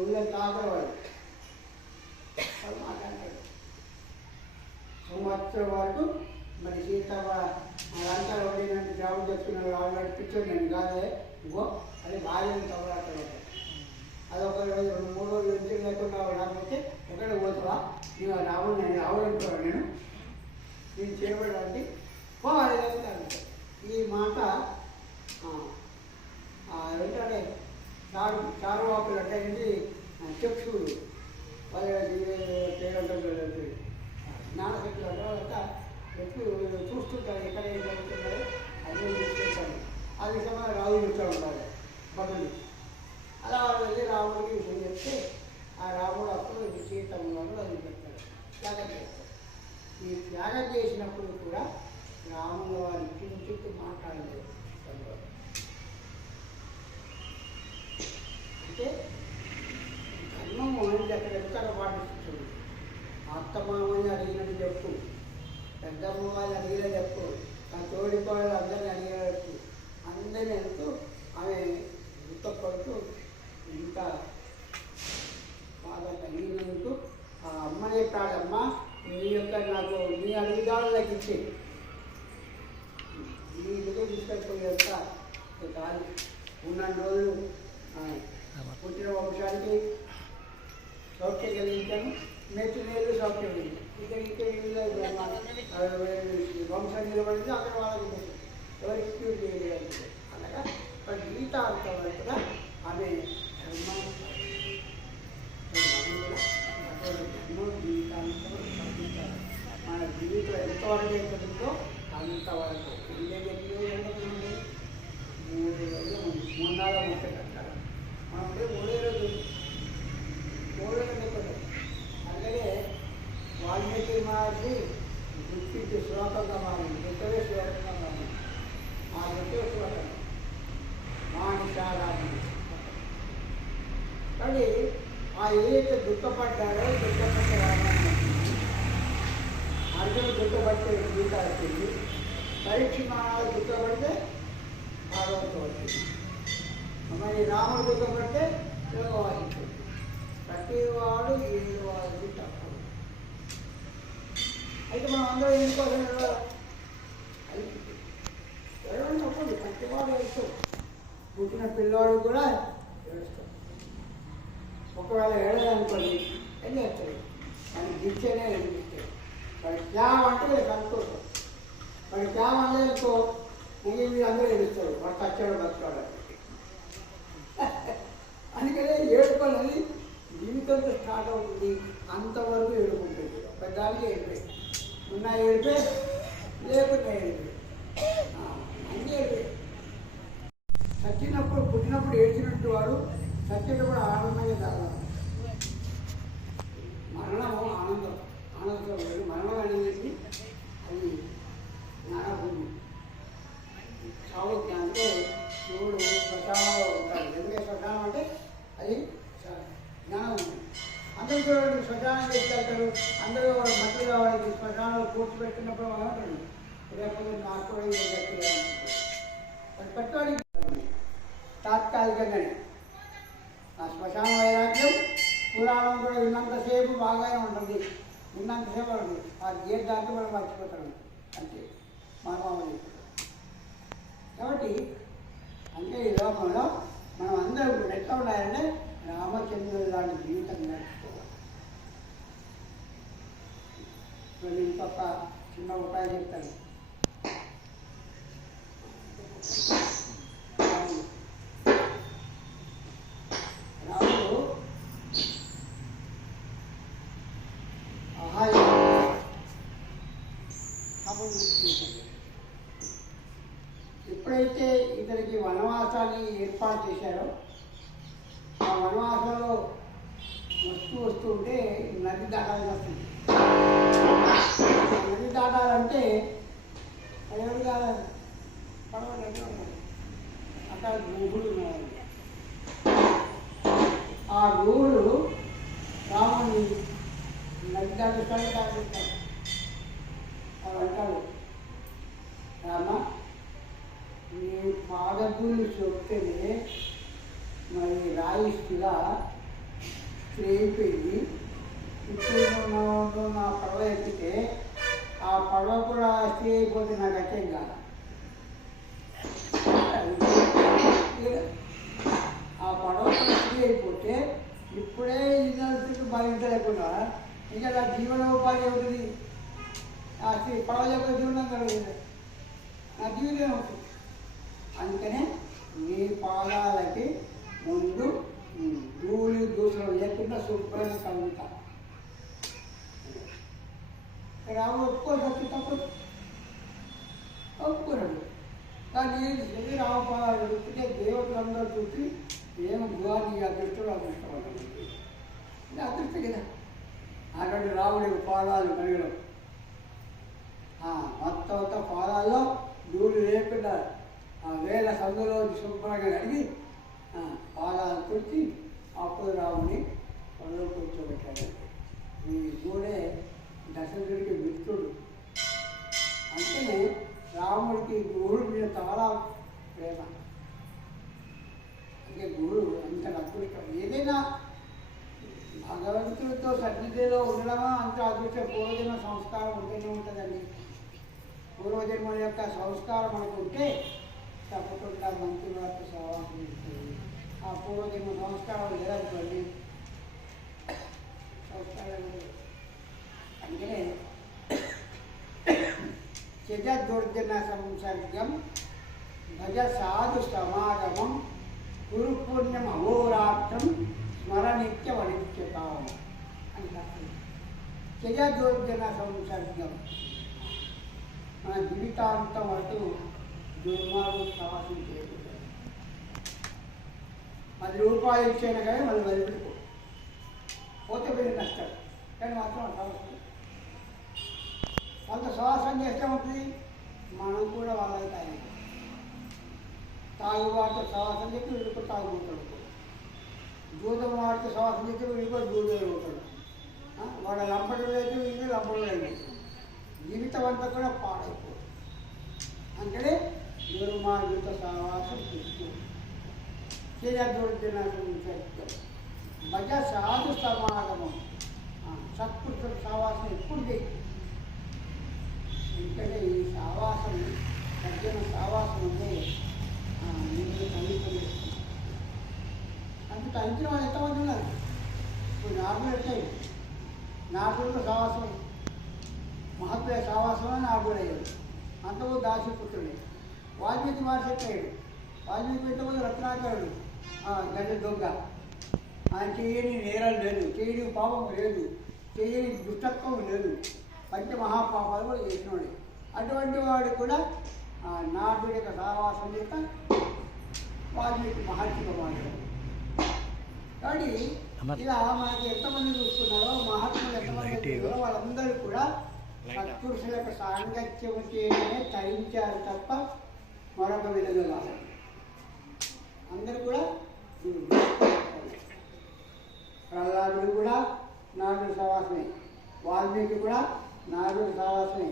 ఉల్లని తాగేవాడు మాట్లాడతాడు. సంవత్సరం వరకు మరి సీత అదంతా వండినట్టు జాబు తెచ్చుకున్న వాళ్ళు నడిపించాడు. నేను కాదే ఇగో అది భార్యను తవలాడతాడు. అదొక 2-3 రోజులు నుంచి లేకుండా రాకపోతే ఎక్కడ పోతావా నేను రావుడు, నేను రావాలనుకోవాలి, నేను చేయబడాలి పోవాలి అంటారు. ఈ మాట ఏంటంటే చారువాకులు అంటే చక్షుడు వాళ్ళ జ్ఞానశక్తులు అంటే ఎప్పుడు చూస్తుంటారు. ఎక్కడ ఏం జరుగుతున్నారో అన్నీ చూస్తుంటారు. ఆ విషయంగా రాజు చూస్తూ ఉంటారు భక్తులు. అలా వెళ్ళి రాముడికి విషయం చెప్తే ఆ రాముడు అప్పుడు సీతమ్మ అది పెడతాడు, త్యాగం చేస్తాడు. ఈ త్యాగం చేసినప్పుడు కూడా రాముల వారి చుట్టూ మాట్లాడలేదు. అంటే ధర్మము అనేది అక్కడ ఎక్కడ పాటిస్తుంది. అత్తమామని అడిగినట్టు చెప్పు, పెద్దమ్మ వాళ్ళు అడిగిన చెప్పు, ఆ తోడికోళ్ళు అందరినీ అడిగిన చెప్పు, అందరినీ వెళ్తూ ఆమె గుర్తపడుతూ ఇంకా బాగా కలిగినందుకు ఆ అమ్మనే కాదమ్మ నీ యొక్క నాకు నీ అడుగుదారులకు ఇచ్చి నీ దగ్గర తీసుకెళ్ళిపోయేంత కాదు. ఉన్న రోజులు పుట్టిన వంశానికి సౌఖ్యం కలిగించాను, నెక్స్ట్ నేరు సౌఖ్యం కలిగింది. ఇక్కడ వంశం నిలబడింది, అక్కడ వాళ్ళకి ఎవరికి క్యూర్ చేయలేదు. అలాగా జీవితాంతం కూడా ఆమె ధర్మం జీవితాంతం పంపించాలి. మన జీవితం ఎంతవరకు అయిపోతుందో అంతవరకు ఎంతమంది 3 రోజులు 3-4 కట్టాలి. మనం 3 రోజులు లేకుండా అలాగే వాల్మీకి మహర్షి గుర్తించి శ్లోకంగా మారింది. శ్లోకంగా మారింది. ఆ శివుడు గుర్తుపడితే గీత వచ్చింది, పరీక్షమాణాలు గుర్తుపడితే భాగవతం వచ్చింది, మరి రాముడు గుర్తుపడితే యోగవాహించింది. ప్రతివాడు ఈడువాడు తప్పదు. అయితే మనం అందరూ ఏడుకోవాలి, ఎవరైనా తప్పదు. ప్రతివాడు ఏడుస్తాడు, పుట్టిన పిల్లవాడు కూడా ఏడుస్తాడు. ఒకవేళ ఏడాదనుకోండి ఏం చేస్తాడు, అది గిచ్చేనే ఏడిపిస్తాడు. మరి త్యాగం అంటే సంతోషం, మరి త్యాగం అనేకో మీరు అందరూ ఏడుస్తాడు, వాడు చచ్చాడు బతకాడు. అందుకనే ఏడుకోవాలని జీవితంతో స్టార్ట్ అవుతుంది, అంతవరకు ఏడుకుంటుంది. పెద్దవాళ్ళకి ఏడిపే ఉన్న ఏడిపే, లేకుండా ఏడిపే, అన్నీ ఏడిపే. చచ్చినప్పుడు పుట్టినప్పుడు ఏడ్చినట్టు వాడు చచ్చేటప్పుడు ఆనందంగా తాగాలి. మరణము ఆనందం, ఆనందంతో ఉండదు. మరణం అనేది అది జ్ఞానభూమి. చావు అంటే శివుడు శ్మశానంలో ఉంటాడు. ఎందుకంటే శ్మశానం అంటే అది జ్ఞానం ఉంది. అందరూ చూడండి, శ్మశానం తీసుకెళ్తాడు, అందరూ మట్టి కావాలి శ్మశానంలో కూర్చోబెట్టినప్పుడు ఏమంటాడు, రేపు నాకు కూడా ఇది గట్టిగా పెట్టాలి. తాత్కాలికంగానే ఆ శ్మశాన వైరాగ్యం పురాణం కూడా విన్నంతసేపు బాగానే ఉంటుంది, విన్నంతసేపు ఉంటుంది. ఆ గేట్ దాటి మనం మర్చిపోతాడు అంతే, మానవాళి. కాబట్టి అంటే ఈ లోకంలో మనం అందరం ఎట్లా ఉండాలంటే రామచంద్రుడు లాంటి జీవితం నడుచుకోవాలి. నేను ఇంకొక చిన్న ఉపాయం చెప్తాను. రాముడు ఎప్పుడైతే ఇతనికి వనవాసాన్ని ఏర్పాటు చేశారో, ఆ వనవాసంలో వస్తూ ఉంటే నది దాటాల్సి వస్తుంది. నది దాటాలంటే ఎవరుగా పడవ అక్కడ గుహుడు ఉన్నవాడు. ఆ గుహుడు రాముని నది దాటిస్తాడు, దాటిస్తాడు. వాళ్ళు అంటారు, రామ నీ పాదపులు చెప్తేనే మరి రాయిస్తుగా అయిపోయింది. ఇప్పుడు నువ్వు నా పడవ ఎక్కితే ఆ పడవ కూడా స్త్రీ అయిపోతే నాకు అర్థం కాదు. ఆ పడవ కూడా స్త్రీ అయిపోతే ఇప్పుడే ఇన్నర్కి భరించలేకుండా ఇంకా నా జీవనోపాధి అవుతుంది. ఆ స్త్రీ పడవ యొక్క జీవనం కలుగుతుంది, నా జీవితం అవుతుంది. అందుకనే నీ పాదాలకి ముందు ధూళి దూసలు లేకుండా శుభ్రంగా కలుగుతా. రాముడు ఒప్పుకోవచ్చు, తప్పదు, ఒప్పుకున్నాడు. కానీ ఏంటి, రామపాదాలు అడుగుతుంటే దేవతలందరూ చూసి ఏమో గువాని అదృష్టం అదృష్టపడ్డాడు. ఇది అదృష్టం కదా. అటువంటి రాముడి పాదాలు కడిగడం, మొత్తం పాదాల్లో ధూళి లేకుండా ఆ వేల సందులో శుభ్రంగా కడిగి పాదాలు తుడిచి అప్పుడు రాముని పనులు కూర్చోబెట్టాడు. ఈ గూడే దశరథుడికి మిత్రుడు. అంటేనే రాముడికి గురుడు మీద చాలా ప్రేమ. అంటే గురుడు అంత అదృష్టం. ఏదైనా భగవంతుడితో సన్నిధిలో ఉండడమా అంత అదృష్టం. పూర్వజన్మ సంస్కారం ఉంటేనే ఉంటుందండి. పూర్వజన్మ యొక్క సంస్కారం మనకు ఉంటే తప్పకుండా మంచి వార్త సహవాసం ఉంటుంది. ఆ పూర్వజన్మ సంస్కారం లేదనుకోండి, సంస్కారం అందుకనే త్యజదుర్జన సంసర్గం భజ సాధు సమాగమం కురు పుణ్యం అహోరాత్రం స్మరనిత్య వనిత్యతాం అంటారు. త్యజదుర్జన సంసర్గం మన జీవితాంతం అటు దుర్మార్గం సవాసం చేయకూడదు. 10 రూపాయలు ఇచ్చాను కానీ మళ్ళీ వదిలిపెట్టుకో, పోతే మీరు నష్టం. కానీ మాత్రం సమస్య వాళ్ళతో సవాసం చేస్తే ఉంటుంది, మనం కూడా వాళ్ళకి తాగుబాటుతో సవాసం చెప్పి వీడికి తాగుబోతాడు, జూదం వాడితో సవాసం చెప్పి వీడికి జూదం అవుతాడు, వాడు లంపడు అయితే వీళ్ళు లంపడు అయిపోతాడు. జీవితం అంతా కూడా పాడైపోతుంది. అంటే దుర్మార్గులతో సహవాసం పెట్టు, చేయదొడ్డినటువంటి సత్యం, భజ సాధు సమాగమం, సత్పురుషుల సహవాసం ఎప్పుడు చేయి. ఎందుకంటే ఈ సహవాసం సజ్జన సహవాసం అంటే నిన్ను తల్లిపోయేస్తుంది. అందుకు అంచిన వాళ్ళు ఎంతమంది ఉన్నారు? ఇప్పుడు నార్మల్ ఎట్లయి నార్మల్తో సహవాసం, మహాత్ముల సహవాసంలో నార్మల్ అయ్యాడు. అంతకు దాసిపుత్రుడే. వాల్మీకి మహర్షి ఎట్లయ్యాడు? వాల్మీకి ఎంతమంది రత్నాకరుడు, గజ దొంగ. ఆయన చేయని నేరాలు లేదు, చేయని పాపం లేదు, చేయని దుష్టత్వం లేదు, పంచమహాపాపాలు కూడా చేసినవాడు. అటువంటి వాడు కూడా నార్దుడి యొక్క సహవాసం చేత వాల్మీకి మహర్షిగా మాట్లాడు. కాబట్టి ఇలా మనకి ఎంతమంది చూస్తున్నారో, మహాత్ములు ఎంతమంది చూస్తున్నారో వాళ్ళందరూ కూడా సత్పురుషుల యొక్క సాంగత్యం చేయడమే తరించారు తప్ప మరొక విధంగా కాదు. అందరూ కూడా ప్రహ్లాదుడు కూడా నారదుడి సహవాసమే, వాల్మీకి కూడా నారదుడి సహవాసమే,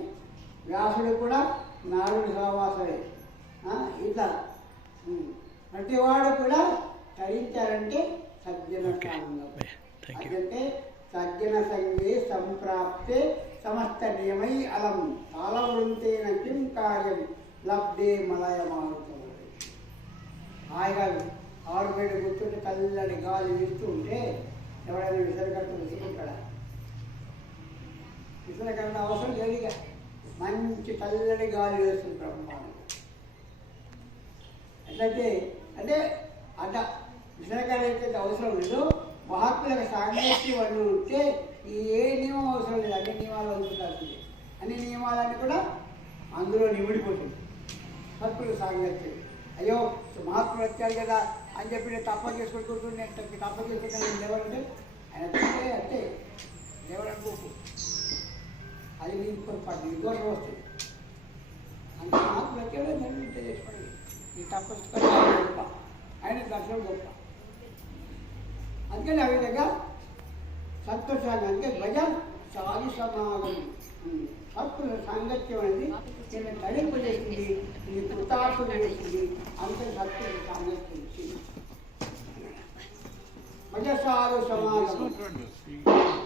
వ్యాసుడు కూడా నారదుడి సహవాసమే. ఇట్లా ప్రతివాడు కూడా తరించారంటే సజ్జన సాంగం. అదంటే సజ్జన సంగే సంప్రాప్తే సమస్త నియమై అలం తాళవృంతేన కిం కార్యం లబ్ధే మలయమారుతుంది. హాయిగా 6 బయట కూర్చుంటే చల్లటి గాలి వీస్తూ ఉంటే ఎవరైనా విసరకట్టు విసుకుంటాడా? విసరకట్ట అవసరం లేదుగా, మంచి చల్లటి గాలి వేస్తుంది బ్రహ్మాండం. ఎట్లయితే అంటే అంత విసరకట్ట అయితే అవసరం లేదు. మహాత్ములకు సాంగత్యం వాళ్ళు ఉంటే ఏ నియమం అవసరం లేదు, అన్ని నియమాలు అందుకుంటాల్సిందే. అన్ని నియమాలన్నీ కూడా అందులో నిమిడిపోతుంది సత్పురుషుల సాంగత్యం. అయ్యో మహాత్ములు వచ్చారు కదా అని చెప్పి నేను తప్ప చేసుకుంటుంటే నేను తప్ప చేసుకుంటాను లేవాలంటే ఆయన అంటే అంటే లేవాలనుకోకు, అది నీకు నిర్దోషం వస్తుంది. అంటే మహాత్ములు వచ్చాడో నేను ఇంత చేసుకోండి, నీ తప్ప గొప్ప, ఆయన దర్శనం గొప్ప. అందుకని ఆ విధంగా సంతోషాన్ని అంటే భజ సాధు సమాగం, సత్పురుషుల సాంగత్యం అనేది నేను తరింపజేసింది, ఇది కృతార్థులు చేసింది. అంతే సత్పురుషుల సాంగత్యం భజ సాధు సమాగం.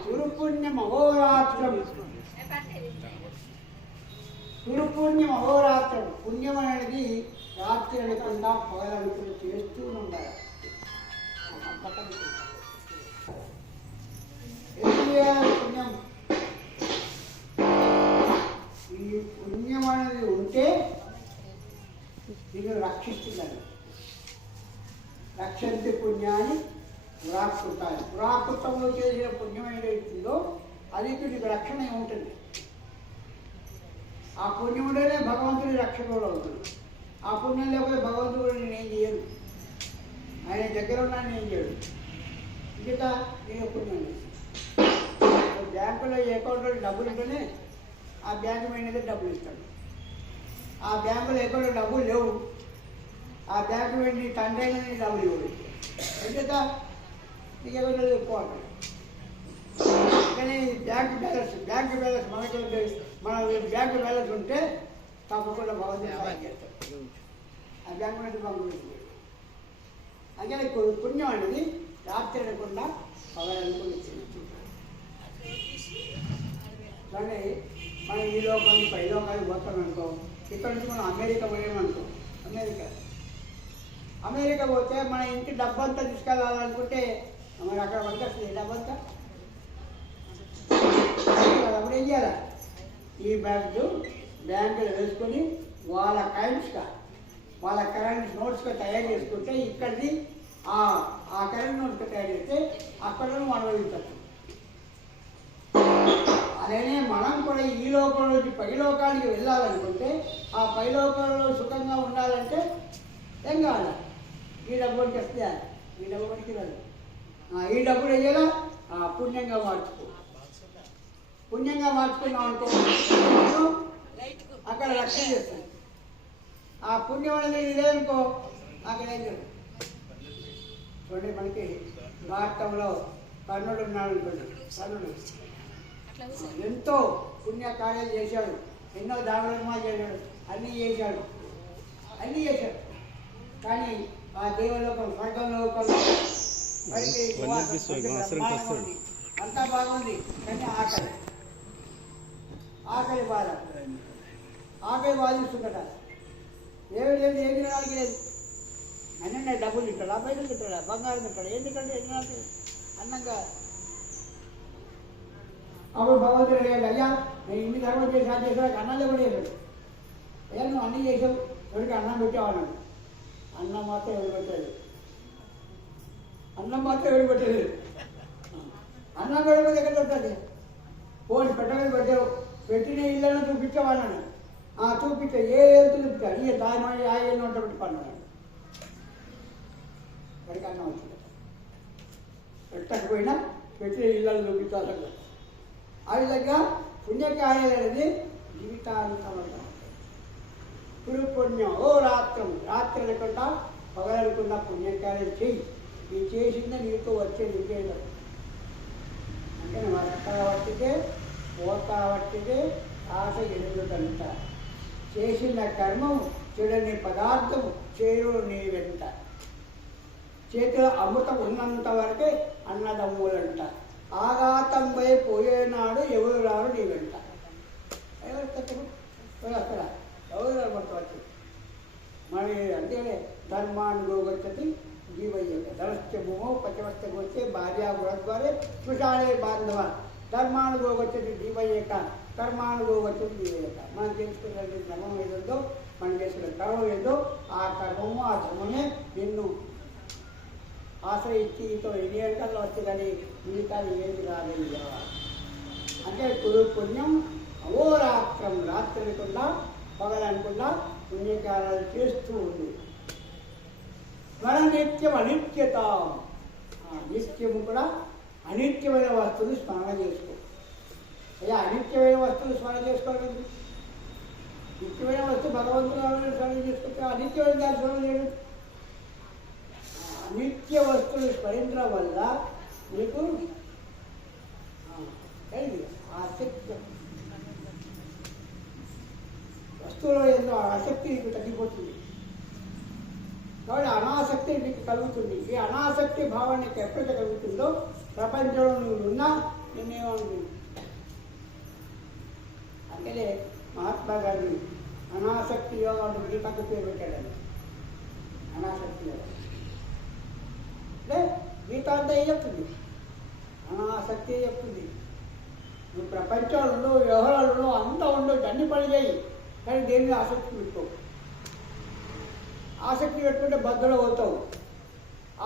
గురుపుణ్యం అహోరాత్రం, గురుపుణ్యం అహోరాత్రం. పుణ్యం అనేది రాత్రి అనుకుండా పగలనుకుని చేస్తూ ఉండాలి. పుణ్యం, ఈ పుణ్యం అనేది ఉంటే దీన్ని రక్షిస్తుందని. రక్షంతి పుణ్యాన్ని పురాకృతాన్ని, పురాకృతంలో చేసిన పుణ్యం ఏదైతుందో అది నీకు రక్షణ ఉంటుంది. ఆ పుణ్యం ఉంటేనే భగవంతుడి రక్షణ కూడా అవుతుంది. ఆ పుణ్యం లేకపోతే భగవంతుడు నేనేం చేయను, ఆయన దగ్గర ఉన్నా నేను చేయడు. ఇంకా నేను పుణ్యం లేదు. బ్యాంకులో అకౌంట్లో డబ్బులు ఉంటేనే ఆ బ్యాంకు మేనేజర్ డబ్బులు ఇస్తాడు. ఆ బ్యాంకులో అకౌంట్లో డబ్బులు లేవు, ఆ బ్యాంకు నీ తండ్రి అయినా నీ డబ్బులు ఇవ్వడు. ఎందుకంటే నీకు అకౌంట్లో ఎక్కువ అంటాడు. కానీ బ్యాంకు బ్యాలెన్స్ మనకి మన బ్యాంకు బ్యాలెన్స్ ఉంటే తప్పకుండా భగవంతుడు సహాయం చేస్తాడు. ఆ బ్యాంకు నుంచి పంపించాడు. అందుకని పుణ్యం అనేది రాత్రి అనకుండా పగలనుకుని కానీ మనం ఈ లోకానికి పై లోకానికి పోతాం అనుకో, ఇక్కడ నుంచి మనం అమెరికా పోయామనుకో, అమెరికా పోతే మన ఇంటి డబ్బంతా తీసుకెళ్ళాలనుకుంటే మరి అక్కడ పట్టుకొస్తుంది డబ్బంతా. అప్పుడు ఏం చేయాలి? ఈ బ్యాంకులో వేసుకొని వాళ్ళ కరెంట్స్గా వాళ్ళ కరెంట్ నోట్స్గా తయారు చేసుకుంటే ఇక్కడిది ఆ కరెంట్ నోట్స్గా తయారు చేస్తే అక్కడ మనం వెళ్తాం. అలానే మనం కూడా ఈ లోకంలో నుంచి పైలోకానికి వెళ్ళాలనుకుంటే ఆ పైలోకంలో సుఖంగా ఉండాలంటే ఏం కావాలి? ఈ డబ్బుకి వస్తే ఈ డబ్బు పనికి రాదు. ఈ డబ్బులు వేయాలా పుణ్యంగా మార్చుకో. పుణ్యంగా మార్చుకున్నాం అనుకో అక్కడ రక్షణ చేస్తాను. ఆ పుణ్యం అనేది లేదనుకో అక్కడ ఏం జరుగుతుంది. చూడండి, మనకి భారతంలో కర్ణుడు ఉన్నాడు అనుకోండి. కర్ణుడు ఎంతో పుణ్యకార్యాలు చేశాడు, ఎన్నో దానధర్మాలు చేశాడు, అన్నీ చేశాడు. కానీ ఆ దేవలోకం స్వర్గంలోకంలో మరికి బ్రహ్మాండం అంతా బాగుంది. కానీ ఆకలి బాధిస్తుందట. ఏమి లేదు, ఏమి తినడానికి లేదు. అన్నీ డబ్బులు తింటాడా, పైసలు తింటాడా, బంగారం తింటాడా, ఏం తింటాడు, ఏం తినాలి అన్నంగా. అప్పుడు భగవంతుడు అడిగాడు, అయ్యా నేను ఇన్ని ధర్మం చేశాక అన్నం లేవలేదు. అయ్యా నువ్వు అన్నీ చేసావు, ఎవరికి అన్నం పెట్టావు అన్నాడు. అన్నం మాత్రం ఎవరు పెట్టలేదు. అన్నం పెట్టకపోతే ఎక్కడ దొరుకుతుంది? పోనీ పెట్టలేదు, పెట్టావు, పెట్టిన ఇళ్ళను చూపించావు అన్నాడు. చూపించా, ఏ ఏళ్ళు చూపించాడు, ఇక దాని ఆ ఏళ్ళు వంట పెట్టి పన్నాడు. వాడికి అన్నం వచ్చింది. పెట్టకపోయినా పెట్టిన ఇళ్ళను చూపించాలన్నా. ఆ విధంగా పుణ్యకార్యాలు అనేది జీవితాంతం. ఇప్పుడు పుణ్యం ఓ రాత్రి లేకుండా పగలనుకున్న పుణ్యకార్యం చెయ్యి. నీ చేసిందే నీకు వచ్చే విజయం. అంటే నువ్వు అక్కడ పట్టితే పోతా పట్టితే ఆశ ఎదుగుదంట. చేసిన కర్మము చెడని పదార్థము చేరు నీ వెంట. చేతిలో అమృతం ఉన్నంత వరకే అన్నదమ్ములంట. ఆఘాతంపై పోయేనాడు ఎవరు రారు నీ వెంట. ఎవరు వస్తారా? ఎవరు రారు మొత్తం వచ్చి మరి అంతేనే ధర్మానుగోగచ్చతి జీవయ్యక ధనస్య భూమో పతివస్తకు వచ్చే భార్యా గుణద్వారే స్పృశాలే బాంధవ. ధర్మానుగోగచ్చతి జీవయ్యక కర్మానుగోగచ్చతి జీవయ్యక. మనం చేసుకునే ధర్మం ఏదో, మనం చేసుకునే కర్మం ఏదో, ఆ కర్మము ఆ ధర్మమే నిన్ను ఆశ్రయించి ఇతో ఎన్ని గంటల్లో వస్తే కానీ మిగతాది ఏది రాలేదు. అంటే పుణ్యం అహోరాత్రం రాత్రి అనుకుండా పగలనుకుండా పుణ్యకార్యాలు చేస్తూ ఉంది. మన నిత్యం అనిత్యత, నిత్యము కూడా అనిత్యమైన వస్తువులు స్మరణ చేసుకో. అయ్యా అనిత్యమైన వస్తువులు స్మరణ చేసుకోలేదు. నిత్యమైన వస్తువు భగవంతుడు స్మరణ చేసుకుంటే అనిత్యమైన దాన్ని స్మరణ చేయడం. నిత్య వస్తువులు స్మరించడం వల్ల మీకు ఆసక్తి, వస్తువులో ఏదో ఆసక్తి మీకు తగ్గిపోతుంది. కాబట్టి అనాసక్తి మీకు కలుగుతుంది. ఈ అనాసక్తి భావన నీకు ఎప్పుడైతే కలుగుతుందో ప్రపంచంలో నువ్వు ఉన్నా నిన్నేమవుతుంది. అందుకనే మహాత్మా గాంధీ అనాసక్తి యోగం గీతకు పేరు పెట్టాడని. అనాసక్తి యోగం అంటే గీత అంతా ఏం చెప్తుంది? అనాసక్తి చెప్తుంది. నువ్వు ప్రపంచంలో ఉండవు, వ్యవహారాలు అంతా ఉండవు, అన్ని పని చేయి, కానీ దేని మీద ఆసక్తి పెట్టుకో. ఆసక్తి పెట్టుకుంటే బద్దలో పోతావు.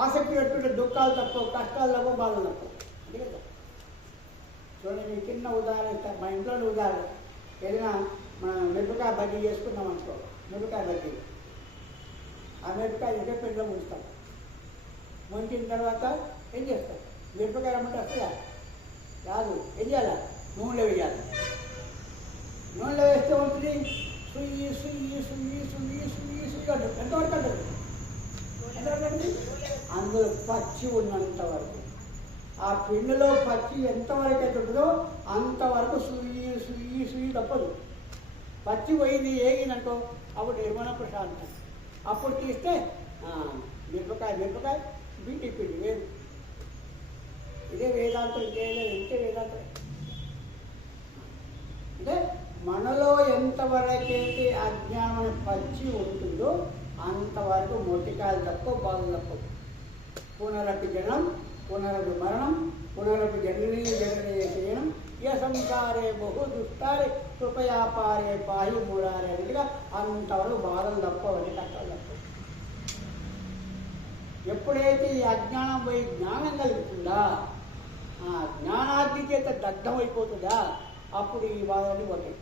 ఆసక్తి పెట్టుకుంటే దుఃఖాలు తప్పవు, కష్టాలు తప్పవు, బాధలు తప్పవు. అంతే కదా. చూడండి, చిన్న ఉదాహరణ ఇస్తాను. మా ఇంట్లోని ఉదాహరణ ఏదైనా మనం మిరపకాయ బజ్జీ చేసుకున్నాం అనుకో. మిరపకాయ బజ్జీ, ఆ మిరపకాయ ఇంటే పెంట్లో ముంచుతాం. ముంచిన తర్వాత ఏం చేస్తాం? మిరపకాయ రమ్మంటే వస్తుందా? రాదు. ఏం చేయాలా? నూనెలో వేయాలి. నూనెలో వేస్తే ఉంటుంది సుయ్యి సుయ్యి సుయ్యి సుయ్యి సుయ్యి సుయ్యి అంటారు. ఎంతవరకు అంటారు? ఎంతవరకు అండి? అందులో పచ్చి ఉన్నంత వరకు, ఆ పిండిలో పచ్చి ఎంతవరకు అయితే ఉంటుందో అంతవరకు సుయ్యి సుయ్యి సుయ్యి తప్పదు. పచ్చి పోయింది ఏగిననుకో అప్పుడు ఏమైనా ప్రశాంతం. అప్పుడు తీస్తే మిరపకాయ బీటీ పిండి వేరు. ఇదే వేదాంతం, ఇంకేలేదు. ఇంకే వేదాంతం. అంటే మనలో ఎంతవరకైతే అజ్ఞానం పచ్చి ఉంటుందో అంతవరకు మొట్టికాయలు తక్కువ, బాధలు తక్కువ. పునరపి జనం పునరపి మరణం పునరపి జననీయ చేయడం ఏ సంసారే బహు దుష్టారే కృపయాపారే పాయి మూడారే అన్నట్టుగా అంతవరకు బాధలు తప్పవని కష్టాలు తప్పవు. ఎప్పుడైతే ఈ అజ్ఞానం పోయి జ్ఞానం కలుగుతుందా, ఆ జ్ఞానాగ్ని చేత దగ్ధమైపోతుందా, అప్పుడు ఈ బాధలు పోతాయి.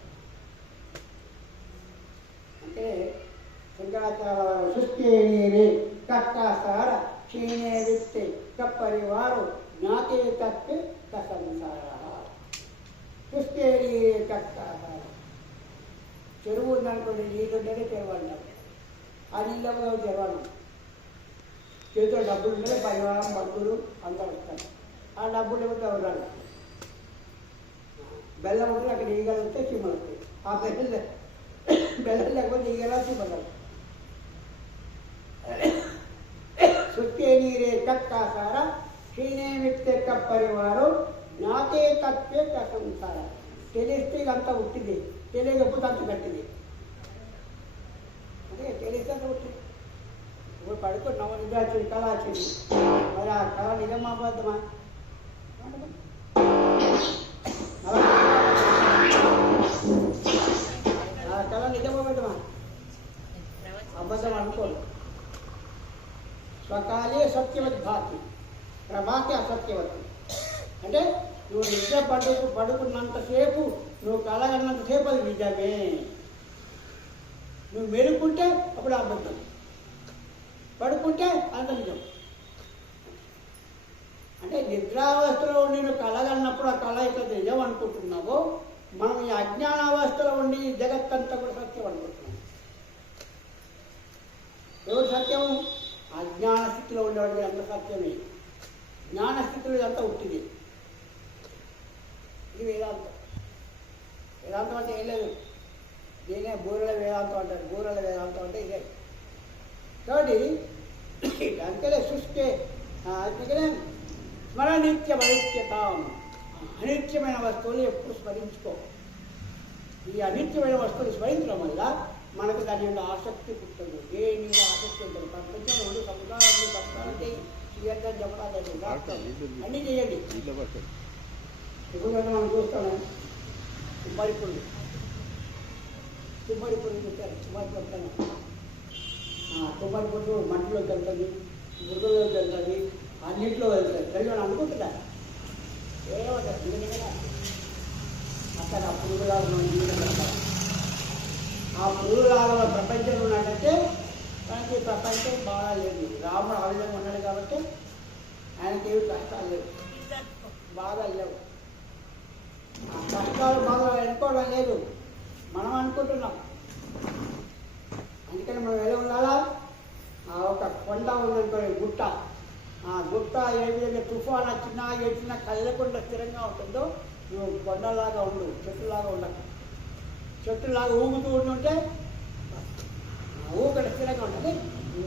అంటే శంకరాచార్య సృష్టి కర్తాసార క్షీణే విత్తే కపరివారు జ్ఞాతే తప్పే కసంసార. సృష్టి కర్తాసార. చెరువు ఉందనుకోండి, నీళ్ళు ఉంటేనే చెరువు అన్నారు. ఆ నీళ్ళలో చెరువు చేతిలో డబ్బులు ఉంటే పరివారం భక్తులు అందరూ వస్తారు. ఆ డబ్బులు ఏమిటో ఉన్నారు. బెల్లం ఉంటే అక్కడ ఈగలు వస్తే చీమలు వస్తాయి. ఆ బెల్లం లేకపోతే ఈగలా చీమలు. సుత్తే నీరే కక్కాసార క్షీణే మిత్తే కప్పరివారు నాకే తత్వే సంసార. తెలిస్తే అంతా ఉట్టింది, తెలియకపోతే అంత గట్టిది. అదే తెలిస్తే అంత ఉట్టింది. ఇప్పుడు పడుకున్నాము, నిజాచింది కళ వచ్చింది, మరి ఆ కళ నిజమా అబద్ధమా? ఆ కళ నిజమా అబద్ధమా? అబద్ధం అనుకోదు. స్వకాలే సత్యవతి భాతి, ప్రభాతి అసత్యవతి. అంటే నువ్వు నిద్ర పడుకున్నంతసేపు, నువ్వు కలగన్నంతసేపు అది నిజమే. నువ్వు మెలుకుంటే అప్పుడు అబద్ధం, పడుకుంటే అంత నిజం. అంటే నిద్రావస్థలో ఉండి నువ్వు కలగన్నప్పుడు ఆ కళ అయితే నిజం అనుకుంటున్నావో, మనం ఈ అజ్ఞానావస్థలో ఉండి జగత్తంతా కూడా సత్యం అనుకుంటున్నాం. ఎవరు సత్యము? అజ్ఞాన స్థితిలో ఉండేవాడు అంత సత్యమే. జ్ఞానస్థితిలో ఇదంతా ఉట్టిది. ఇది వేదాంతం. వేదాంతం అంటే ఏం లేదు, దీనే బూరెల వేదాంతం అంటారు. బూరెల వేదాంతం అంటే ఇదే. కాబట్టి అందుకనే సృష్టి అందుకనే స్మరణిత్యం అనిత్యతాం. అనిత్యమైన వస్తువులు ఎప్పుడు స్మరించుకో. ఈ అనిత్యమైన వస్తువులు స్మరించడం వల్ల మనకు దాని యొక్క ఆసక్తి పుట్టదు. దేని మీద ఆసక్తి ఉంటుంది. ప్రపంచంలో ఉండి సంసారాన్ని కష్టాలు చేయి, సీఎంగా చెప్పడాలి, అన్నీ చేయండి. ఇప్పుడు మనం చూస్తాము కుమ్మరి పురుగు చూస్తారు. కుమ్మరి చెప్తాను, కుమ్మరి పురుగు మంటలోకి వెళ్తుంది, మృగంలోకి వెళ్తుంది, అన్నింటిలో వెళ్తుంది. తెలియని అనుకుంటుందా? ఏమంటారు నిజంగా అక్కడ ఆ పురుగులాగా మనం జీవితం. ఆ పురుగులాగా ప్రపంచంలో ఉన్నాడంటే మనకి ప్రపంచం బాగా లేదు. రాముడు ఆ విధంగా ఉన్నాడు కాబట్టి ఆయనకి ఏమి కష్టాలు లేవు, బాగా లేవు. ఆ కష్టాలు బాగా అనుకోవడం లేదు, మనం అనుకుంటున్నాం. అందుకని మనం ఎలా ఉండాలా? ఒక కొండ ఉందనుకోండి, గుట్ట. ఆ గుట్ట ఏ విధంగా తుఫాన్ వచ్చినా ఎచ్చినా కదలకుండా స్థిరంగా ఉంటుందో, నువ్వు కొండలాగా ఉండు, చెట్టులాగా ఉండకు. చెట్టులాగా ఊగుతూ ఉంటుంటే ఊగడ స్థిరంగా ఉంటుంది.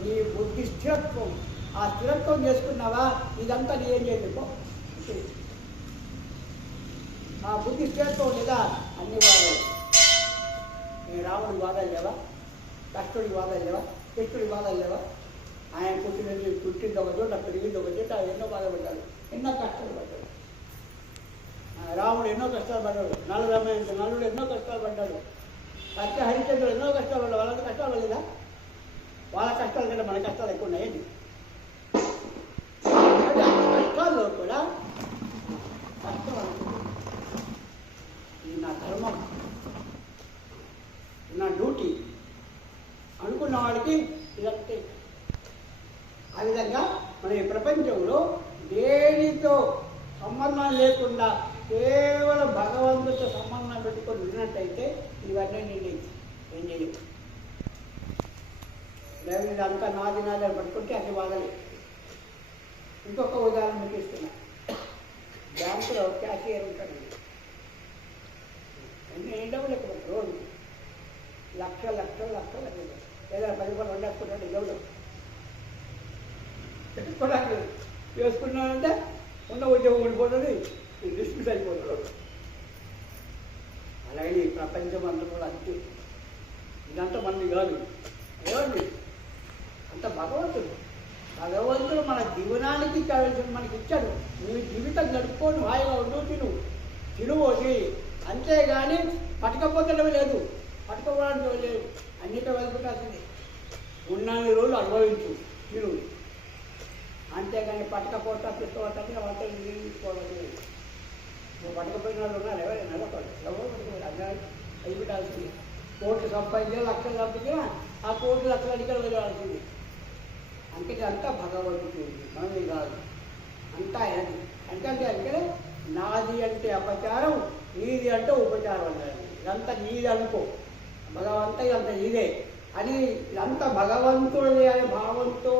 నీ బుద్ధి స్థిరత్వం, ఆ స్థిరత్వం చేసుకున్నావా ఇదంతా నీ ఏం చేయలేకో. ఆ బుద్ధి స్థిరత్వం లేదా అన్ని వాదాలు. రాముడి వాదాలు లేవా? కృష్ణుడికి వాదాలు లేవా? కృష్ణుడికి వాదాలు లేవా? ఆయన పుట్టింది ఒక చోట, పెరిగింది ఒక చోట, ఎన్నో బాధపడ్డాడు, ఎన్నో కష్టాలు పడ్డాడు. రాముడు ఎన్నో కష్టాలు పడ్డాడు, నలుడు ఎన్నో కష్టాలు పడ్డాడు, సత్య హరిశ్చంద్రుడు ఎన్నో కష్టాలు పడ్డాడు. వాళ్ళంతా కష్టాలు పడలేదా? వాళ్ళ కష్టాల కంటే మన కష్టాలు ఎక్కువ ఉన్నాయండి. కష్టాల్లో కూడా కష్టం అనుకుంటుంది. ఇది నా ధర్మం, నా డ్యూటీ అనుకున్న వాడికి ఇదంతే. ఆ విధంగా మన ఈ ప్రపంచంలో దేనితో సంబంధం లేకుండా కేవలం భగవంతుడితో సంబంధం పెట్టుకొని విన్నట్టయితే ఇవన్నీ నేను ఏం చేయలేదు. లేదు ఇదంతా నాది అని పట్టుకుంటే అన్ని బాధలే. ఇంకొక ఉదాహరణ మీకు ఇస్తున్నా. బ్యాంకులో క్యాషియర్ ఉంటాడండి, అన్నీ డబ్బులు ఎక్కువ రోజు లక్షలు ఏదైనా 10 రూపాయలు వండేసుకుంటాడు. ఎవరు పెట్టుకోవడానికి వేసుకున్నాడంటే ఉన్న ఉద్యోగం ఉండిపోతుంది, డిస్మిస్ అయిపోతాడు. అలాగే ఈ ప్రపంచం అంతా కూడా అంతే. ఇదంతా మనది కాదు, ఏమండి అంత భగవంతుడు మన జీవనానికి కావాల్సిన మనకి ఇచ్చాడు. నువ్వు జీవితం గడుపుకొని హాయిగా ఉండు, తినువోది. అంతేగాని పట్టకపోతేనే లేదు, పట్టుకోవడానికి లేదు. అన్నిటితో వెళ్తుంటుంది. ఉన్నన్ని రోజులు అనుభవించు, తిను. అంతేగాని పట్టకపోతా తీసుకోవటానికి వాళ్ళతో తీసుకోవాలి. నువ్వు పట్టకపోయిన వాళ్ళు ఉన్నారు ఎవరైనా ఎవరు పట్టుకోవాలి. అర్థం అయిపోయాల్సింది. కోట్లు సంపాదించా, లక్షలు సంపాదించినా ఆ కోట్లు లక్షల అడిగలు వెళ్ళాల్సింది. అంటే అంతా భగవంతుడు, మనది కాదు, అంతా ఆయనది. అంటే నాది అంటే అపచారం, నీది అంటే ఉపచారం అన్నారు. ఇదంతా నీది అనుకో, భగవంత ఇదంతా నీదే అని, ఇదంతా భగవంతుడిదే అనే భావంతో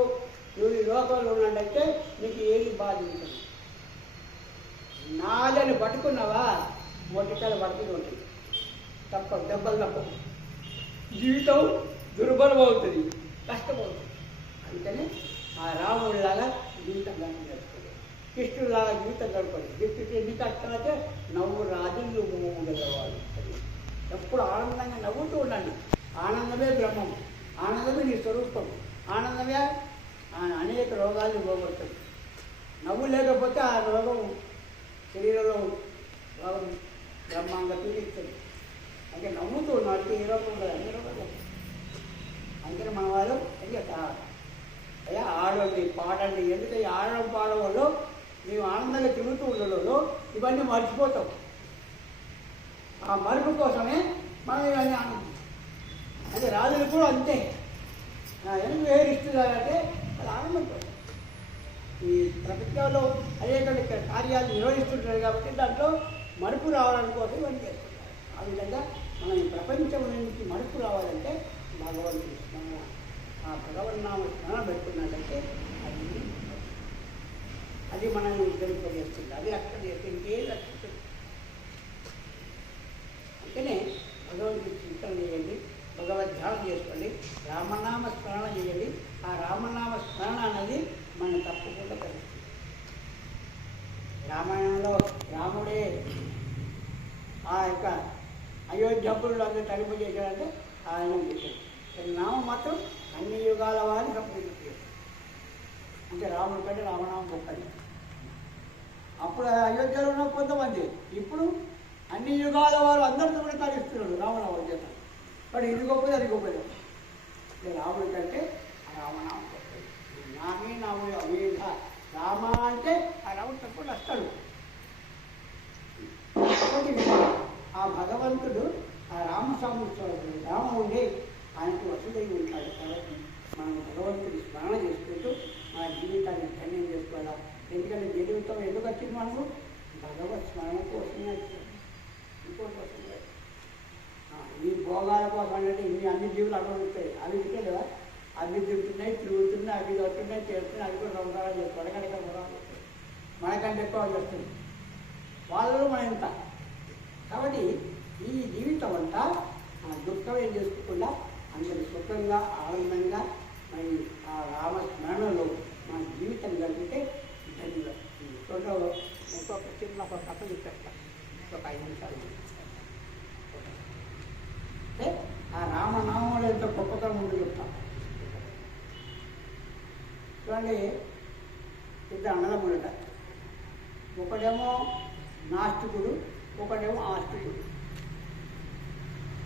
నువ్వు ఈ లోకంలో ఉన్నట్టయితే నీకు ఏది బాధించదు. నాదని పట్టుకున్నావా మొట్టికాయలు పడుతూ ఉంటాయి, తప్ప దెబ్బలు తప్పవు. జీవితం దుర్బలం అవుతుంది, కష్టమవుతుంది. అందుకని ఆ రాముడిలాగా జీవితం గడపదు, కృష్ణుడిలాగా జీవితం గడపదు. గిఫ్ట్ ఎన్ని కష్టమైతే నవ్వు రాజులు మూగలవాడు. ఎప్పుడు ఆనందంగా నవ్వుతూ ఉండండి. ఆనందమే బ్రహ్మం, ఆనందమే నీ స్వరూపం, ఆనందమే అనేక రోగాలు పోగొడుతుంది. నవ్వు లేకపోతే ఆ రోగం శరీరంలో రోగం బ్రహ్మాంగా పీడిస్తుంది. అంటే నవ్వుతూ ఉన్నవాడికి ఏ రోగం ఉండదు, అన్ని రోగాలు. అందుకని మన వాళ్ళు అయ్యా ఆడండి పాడండి. ఎందుకంటే ఆడడం పాడడం వల్ల మేము ఆనందంగా తిరుగుతూ ఉండడంలో ఇవన్నీ మర్చిపోతాం. ఆ మరుపు కోసమే మనం ఇవన్నీ ఆనందం. అంటే రాజులు కూడా అంతే. ఎందుకు వేరిస్తున్నారంటే అది ఆనందం కోసం. ఈ ప్రపంచంలో అనేక కార్యాలు నిర్వహిస్తుంటారు కాబట్టి దాంట్లో మరుపు రావడానికి కోసం ఇవన్నీ చేస్తుంటారు. ఆ విధంగా మనం ఈ ప్రపంచం నుంచి మరుపు రావాలంటే భగవంతుడి స్మరణ, ఆ భగవన్నామ స్మరణ పెట్టుకున్నట్లయితే అది మనం ఉద్ధరింపజేస్తుంది. అది రక్షణ చేస్తే ఇంకేం రక్షిస్తుంది. అందుకనే భగవంతుడి చింతన చేయండి, భగవద్ ధ్యానం చేసుకోండి, రామనామ స్మరణ చేయండి. ఆ రామనామ స్మరణ అనేది మనం తప్పకుండా కలుగుతుంది. రామాయణంలో రాముడే ఆ యొక్క అయోధ్యాపురుడు అందరూ తలుపు చేశాడంటే ఆయన చేశాడు. నామం మాత్రం అన్ని యుగాల వారిని సంప్రదించారు. అంటే రాముడి కంటే రామనామం గొప్పది. అప్పుడు అయోధ్యలో ఉన్న కొంతమంది, ఇప్పుడు అన్ని యుగాల వారు అందరితో కూడా తరిస్తున్నాడు రామనామం చేత. బట్ ఇది గొప్పది, అది గొప్పది. రాముడి కంటే ఆ రామనామం గొప్పది. నామే నాముడు అవేధ రామ అంటే ఆ రాముడు తప్పకుండా వస్తాడు. ఆ భగవంతుడు ఆ రాముడే ఆయనకు వసుదై ఉంటాడు. కాబట్టి మనం భగవంతుడి స్మరణ చేసుకుంటూ మన జీవితాన్ని ధన్యం చేసుకోవాలా. ఎందుకంటే జీవితం ఎందుకు వచ్చింది? మనకు భగవత్ స్మరణ కోసమే వచ్చింది, ఇంకోటి కోసం. ఈ భోగాల కోసం అంటే ఇన్ని అన్ని జీవులు అనుభవిస్తాయి. అవి ఉంటే లేదా? అవి తిరుగుతున్నాయి, తిరుగుతున్నాయి, అవి దొరుకుతున్నాయి, చేస్తున్నాయి. అవి కూడా సంసారాలు చేస్తాయి, మనకంటే సంసారాలు చేస్తాయి, మనకంటే ఎక్కువ చేస్తుంది. వాళ్ళు మన ఎంత. కాబట్టి ఈ జీవితం అంతా దుఃఖం ఏం చేసుకోకుండా అందరి సుఖంగా ఆనందంగా మరి ఆ రామస్మరణలో మన జీవితం గడిపితే ధన్యవాదాలు. ఇంకొక చిన్న ఒక కథ చెప్పేస్తాను, ఒక 5 నిమిషాలు. అంటే ఆ రామనామంలో ఎంత గొప్పతనం ఉందో చెప్తాం. చూడండి, ఇద్దరు అన్నదమ్ములట. ఒకడేమో నాస్తికుడు, ఒకడేమో ఆస్తికుడు.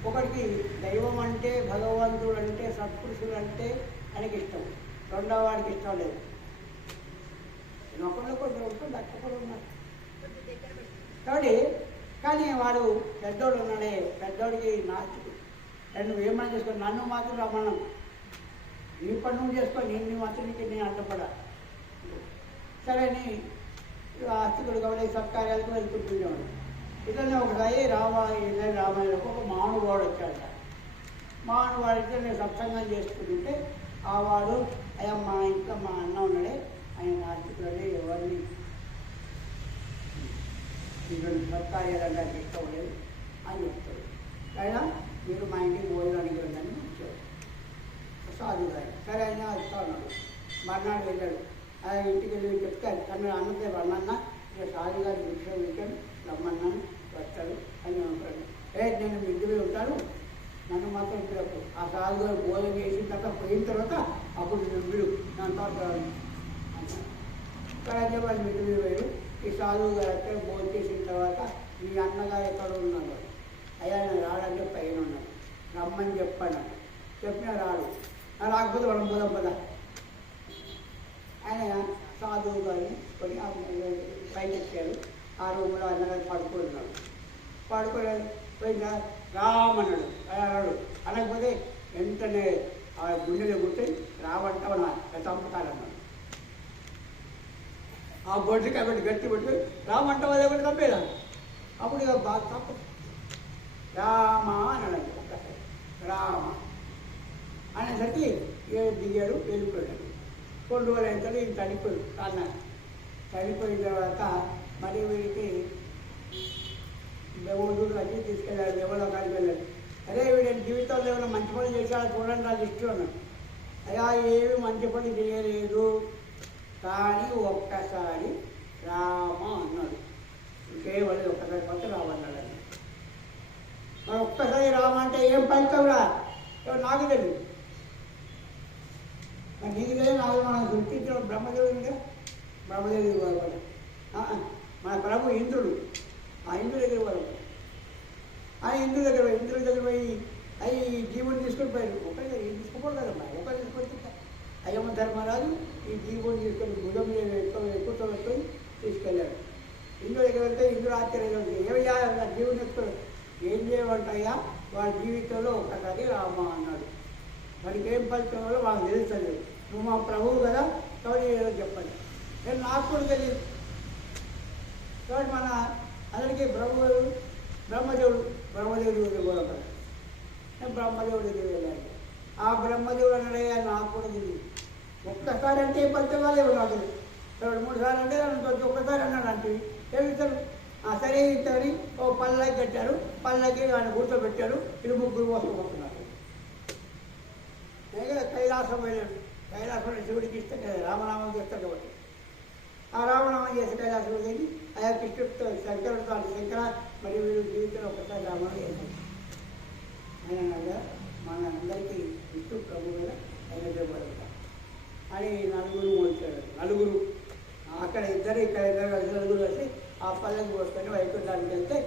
ఒకడికి దైవం అంటే, భగవంతుడు అంటే, సత్పురుషుడు అంటే ఆయనకి ఇష్టం, రెండవ వాడికి ఇష్టం లేదు. ఒకళ్ళొకడు ఉంటుంది, అక్కడ ఉన్నారు. కాబట్టి కానీ వాడు పెద్దోడు ఉన్నాడే, పెద్దోడికి నాస్తికుడు. నువ్వు ఏమైనా చేసుకో, నన్ను మాత్రం రమ్మన్నాం, నీ పని నువ్వు చేసుకో, నేను మాత్రం నేను అడ్డపడా. సరే అని ఆస్తికుడు కాబట్టి సత్కార్యాలకు వెళ్తుండేవాడు. ఇట్లనే ఒకసారి రామాయణకు ఒక మానవుడు వచ్చాడట. మానవాడితో నేను సత్సంగం చేసుకుంటుంటే ఆ వాడు అయ్యా మా ఇంట్లో మా అన్న ఉన్నాడే, ఆయన ఆస్తికుడే, ఎవరిని ఇటువంటి సత్కార్యాలు నాకు ఇష్టం లేదు అని చెప్తాడు. అయినా మీరు మా ఇంటికి భోజనానికి వెళ్ళని వచ్చాడు సాధువు గారు. సరే అయినా వస్తా ఉన్నాడు. మర్నాడు వెళ్ళాడు. ఆయన ఇంటికి వెళ్ళి చెప్తే తను అన్నదే అన్న ఇక సాధు గారి విషయం విషయం రమ్మన్నాను, వస్తాడు అని ఉంటాడు. నేను మిద్దులో ఉంటాను, నన్ను మాత్రం ఇప్పుడు ఆ సాధు గారు భోజనం చేసిన తర్వాత పోయిన తర్వాత అప్పుడు మీరు నా తర్వాత అంటారు. వాళ్ళు మిద్దులో వేరు. ఈ సాధువు గారు అయితే భోజనం చేసిన తర్వాత మీ అన్నగారు ఎక్కడ ఉన్నాడు? అయ్యా నేను రాడంటే పైన ఉన్నాడు, రమ్మని చెప్పాను. చెప్పినా రాడు. రాకపోతే వాళ్ళ పోదాం పద. ఆయన సాధువు గారిని కొని పైకి ఎక్కాడు. ఆ రూమ్లో అన్నగారు పడుకున్నాడు. పోయిన రామన్నాడు. అన్నాడు. అనకపోతే వెంటనే ఆ గుండెలో కూర్చొని రామంటావు నా చంపుతాడన్నాడు. ఆ బొడ్డు కాబట్టి గట్టి పట్టుకొని రామంటావా లేకపోతే చంపేదాన్ని. అప్పుడు ఇక బాగా తప్ప రామ అన్నాడు. ఒక్కసారి రామ అనేసరికి దిగాడు, వెళ్ళిపోయాడు. 2 రోజులు అయిన తర్వాత ఈయన చనిపోయాడు. అన్న చనిపోయిన తర్వాత మరి వీడికి ఊరు అన్నీ తీసుకెళ్ళాడు, ఎవరో కాడికి వెళ్ళాడు. అరే వీడి జీవితంలో ఏమైనా మంచి పని చేశాడు చూడండి నా లిస్టు అన్నాడు. అయ్యా ఏమి మంచి పని చేయలేదు, కానీ ఒక్కసారి రామ అన్నాడు. ఇంకేమలేదు, ఒక్కసారి పడితే రామ అన్నాడు. మరి ఒక్కసారి రామ అంటే ఏం పలుకవురా, నాకు తెలియదు. మరి నీకు తెలియదు, నాకు మనం గుర్తించిన బ్రహ్మదేవుడిగా, బ్రహ్మదేవుడి వాడు మన ప్రభు ఇంద్రుడు. ఆ ఇంద్రుడి దగ్గర వాళ్ళు ఆ ఇంద్రుడి దగ్గర పోయి అవి జీవుని తీసుకొని పోయారు. ఒకరి తీసుకోకూడదు కదమ్మా, ఒకరు తీసుకొచ్చి అయ్యమ్మ ధర్మరాజు ఈ జీవుని తీసుకొని భుజం మీద ఎక్కువ పెట్టుకొని తీసుకెళ్ళాడు. ఇంద్రుడి దగ్గర వెళ్తే ఇంద్రుడు ఆశ్చర్యంగా ఉంది. ఏమయ్యా జీవుని ఎత్తుకొని ఏం చేయమంటాయా, వాడి జీవితంలో ఒక్కసారి రామ అన్నాడు. వాడికి ఏం ఫలితం వల్ల వాళ్ళకి తెలుస్తలేదు. నువ్వు మా ప్రభువు కదా, కాబట్టి ఏదో చెప్పండి. నేను నాకు కూడా తెలియదు. కాబట్టి మన అందరికీ బ్రహ్మదేవుడు కూడా నేను బ్రహ్మదేవుడి దగ్గర వెళ్ళాను. ఆ బ్రహ్మదేవుడు అన్నాడయ్యా నాకు కూడా తెలియదు. ఒక్కసారి అంటే ఏ ఫలితం వాళ్ళే నాకు తెలియదు. 2-3 సార్లు అంటే ఒక్కసారి అన్నాడు అంటే ఏమిస్తారు. సరే ఇంతని ఓ పల్లకి కట్టాడు, పల్లకి ఆయన కూర్చోబెట్టాడు, ఇది 3 వస్తున్నారు. కైలాసం వెళ్ళాడు. కైలాసం శివుడికి ఇష్టం కదా, రామనామం చేస్తాడు కాబట్టి ఆ రామనామం చేసి కైలాసం వెళ్ళి ఆయా కృష్ణుడితో శంకరుడితో అంటే శంకర మరి వీళ్ళు జీవితంలో ఒకసారి రామనామం చేశాడు. ఆయన మన అందరికీ విష్ణు ప్రభు కదా ఆయన చెప్పగలుగుతా అని నలుగురు అక్కడ ఇద్దరు ఇక్కడ నలుగురు వచ్చి ఆ పల్లెకి పోసుకొని వైకుంఠానికి వెళ్తే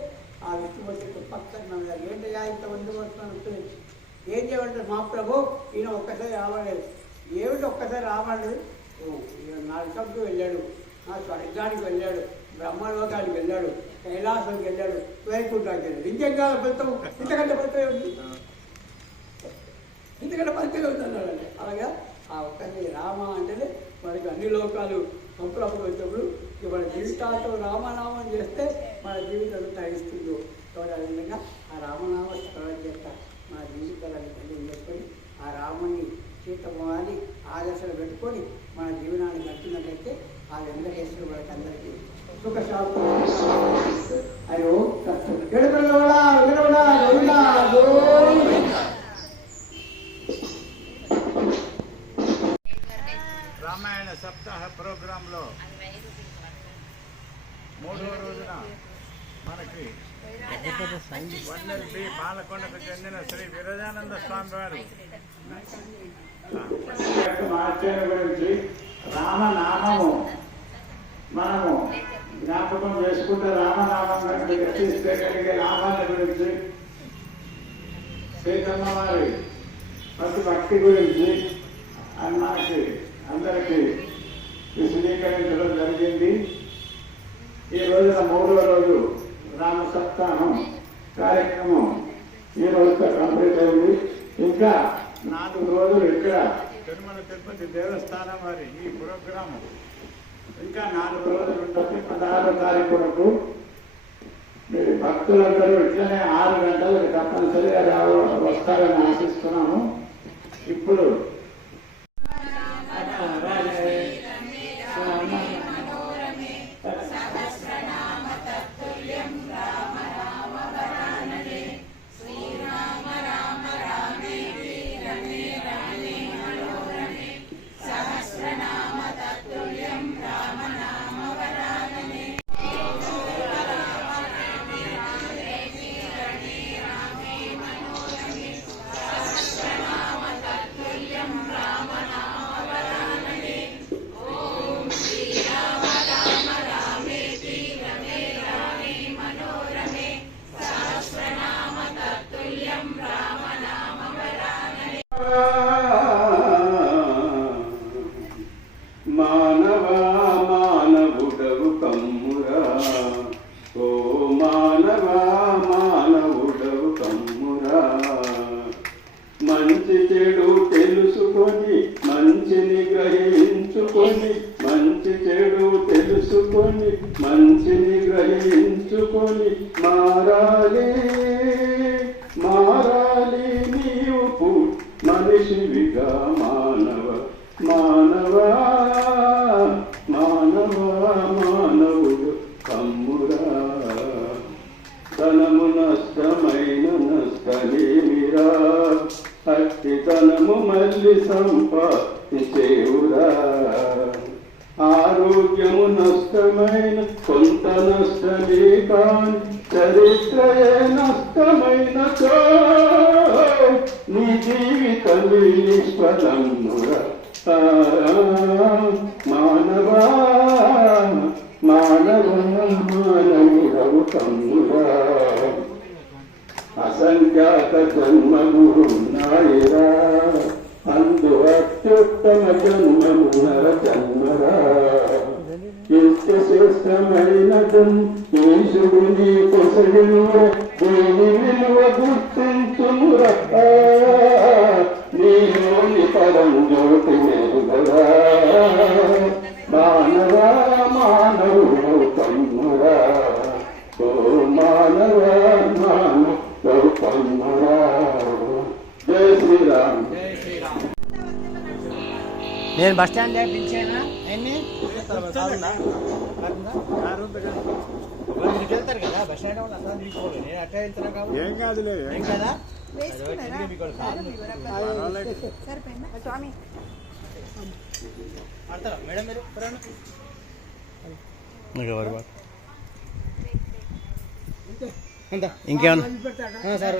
ఆ విష్ణుమూర్తి పక్కన నమ్మారు. ఏంటయ్యా ఇంతమంది వస్తున్నాను, ఏం చేయమంటారు మా ప్రభు, ఈయన ఒక్కసారి రావలేదు. ఏమిటి ఒక్కసారి రావలేదు, 4 సభకు వెళ్ళాడు, స్వర్గానికి వెళ్ళాడు, బ్రహ్మలోకానికి వెళ్ళాడు, కైలాసానికి వెళ్ళాడు, వైకుంఠానికి వెళ్ళాడు. ఇంకేం కాదు ఫలితం, ఇంతకంటే ఫలితం ఏమిటి, ఇంతకంటే ఫలితం ఏమిటి అన్నాడండి. అలాగా ఆ ఒక్కసారి రామ అంటేనే మనకి అన్ని లోకాలు సంప్రభు వచ్చినప్పుడు మన జీవితాలతో రామనామం చేస్తే మన జీవితం తగిస్తుందో. కాబట్టి ఆ విధంగా ఆ రామనామ స్మరణ చేస్తా మన జీవితాలను కలిగి చేసుకొని ఆ రాముని సీతమ్మని ఆదర్శలు పెట్టుకొని మన జీవనాన్ని గడిపినట్లయితే ఆ వెంకటేశ్వర వాళ్ళకి అందరికీ సుఖ శాంతి అయ్యో రామాయణ సప్తాహ ప్రోగ్రాంలో 3వ రోజున మనకి వన్నెల్పి పాలకొండకు చెందిన శ్రీ విరజానంద స్వామి వారు మార్చని గురించి రామనామము మనము జ్ఞాపకం చేసుకుంటే రామనామం రక్షిస్తే కలిగే లాభాల గురించి, సీతమ్మ వారి ప్రతి భక్తి గురించి మనకి అందరికీ విశదీకరించడం జరిగింది. ఈ రోజున 3వ రోజు రామ సప్తాహం కార్యక్రమం ఈ రోజుతో కంప్లీట్ అయింది. ఇంకా 4 రోజులు ఇక్కడ తిరుమల తిరుపతి దేవస్థానం వారి ఈ ప్రోగ్రాము ఇంకా 4 రోజులు ఉంటుంది. 16వ తారీఖు వరకు మీరు భక్తులందరూ ఇట్లనే 6 గంటలకు తప్పనిసరిగా వస్తారని ఆశిస్తున్నాము. ఇప్పుడు మంచి చెడు తెలుసుకొని మంచిని గ్రహించుకొని, మంచి చెడు తెలుసుకొని మంచిని గ్రహించుకొని మారాలి మారాలి నీవు మనిషివిగా మానవుడు కమ్మురా తన ఇతనము మళ్ళీ సంపాదించేవురా. ఆరోగ్యము నష్టమైన కొంత నష్టమే కాని చరిత్రయే నష్టమైన నీ జీవితమే నిష్ఫలమురా. మానవా మానవ మానవుడవు కమ్మురా. అసంఖ్యాక జన్మమున్నాయిరా, అందు అత్యుత్తమ జన్మము నర జన్మరా. నిత్య శ్రేష్టమైన ఈశుడు నీ కొసగిను దేని విలువ గుర్తించుమురా. నీలోని పరం జ్యోతి మెరుగరా. మానవా మానవుడు కమ్మురా. ఓ మానవా మానవుడు కమ్మురా. జై శ్రీరామ్. నేను బస్ స్టాండ్ పిలిచానా అన్ని వెళ్తారు కదా బస్ స్టాండ్ వాళ్ళు అసలు తీసుకోవాలి. నేను అట్లా వెళ్తున్నా కాబట్టి ఏం కాదులే. ఏం కదా ఆడతారా మేడం మీరు ఇంకేమన్నా సార్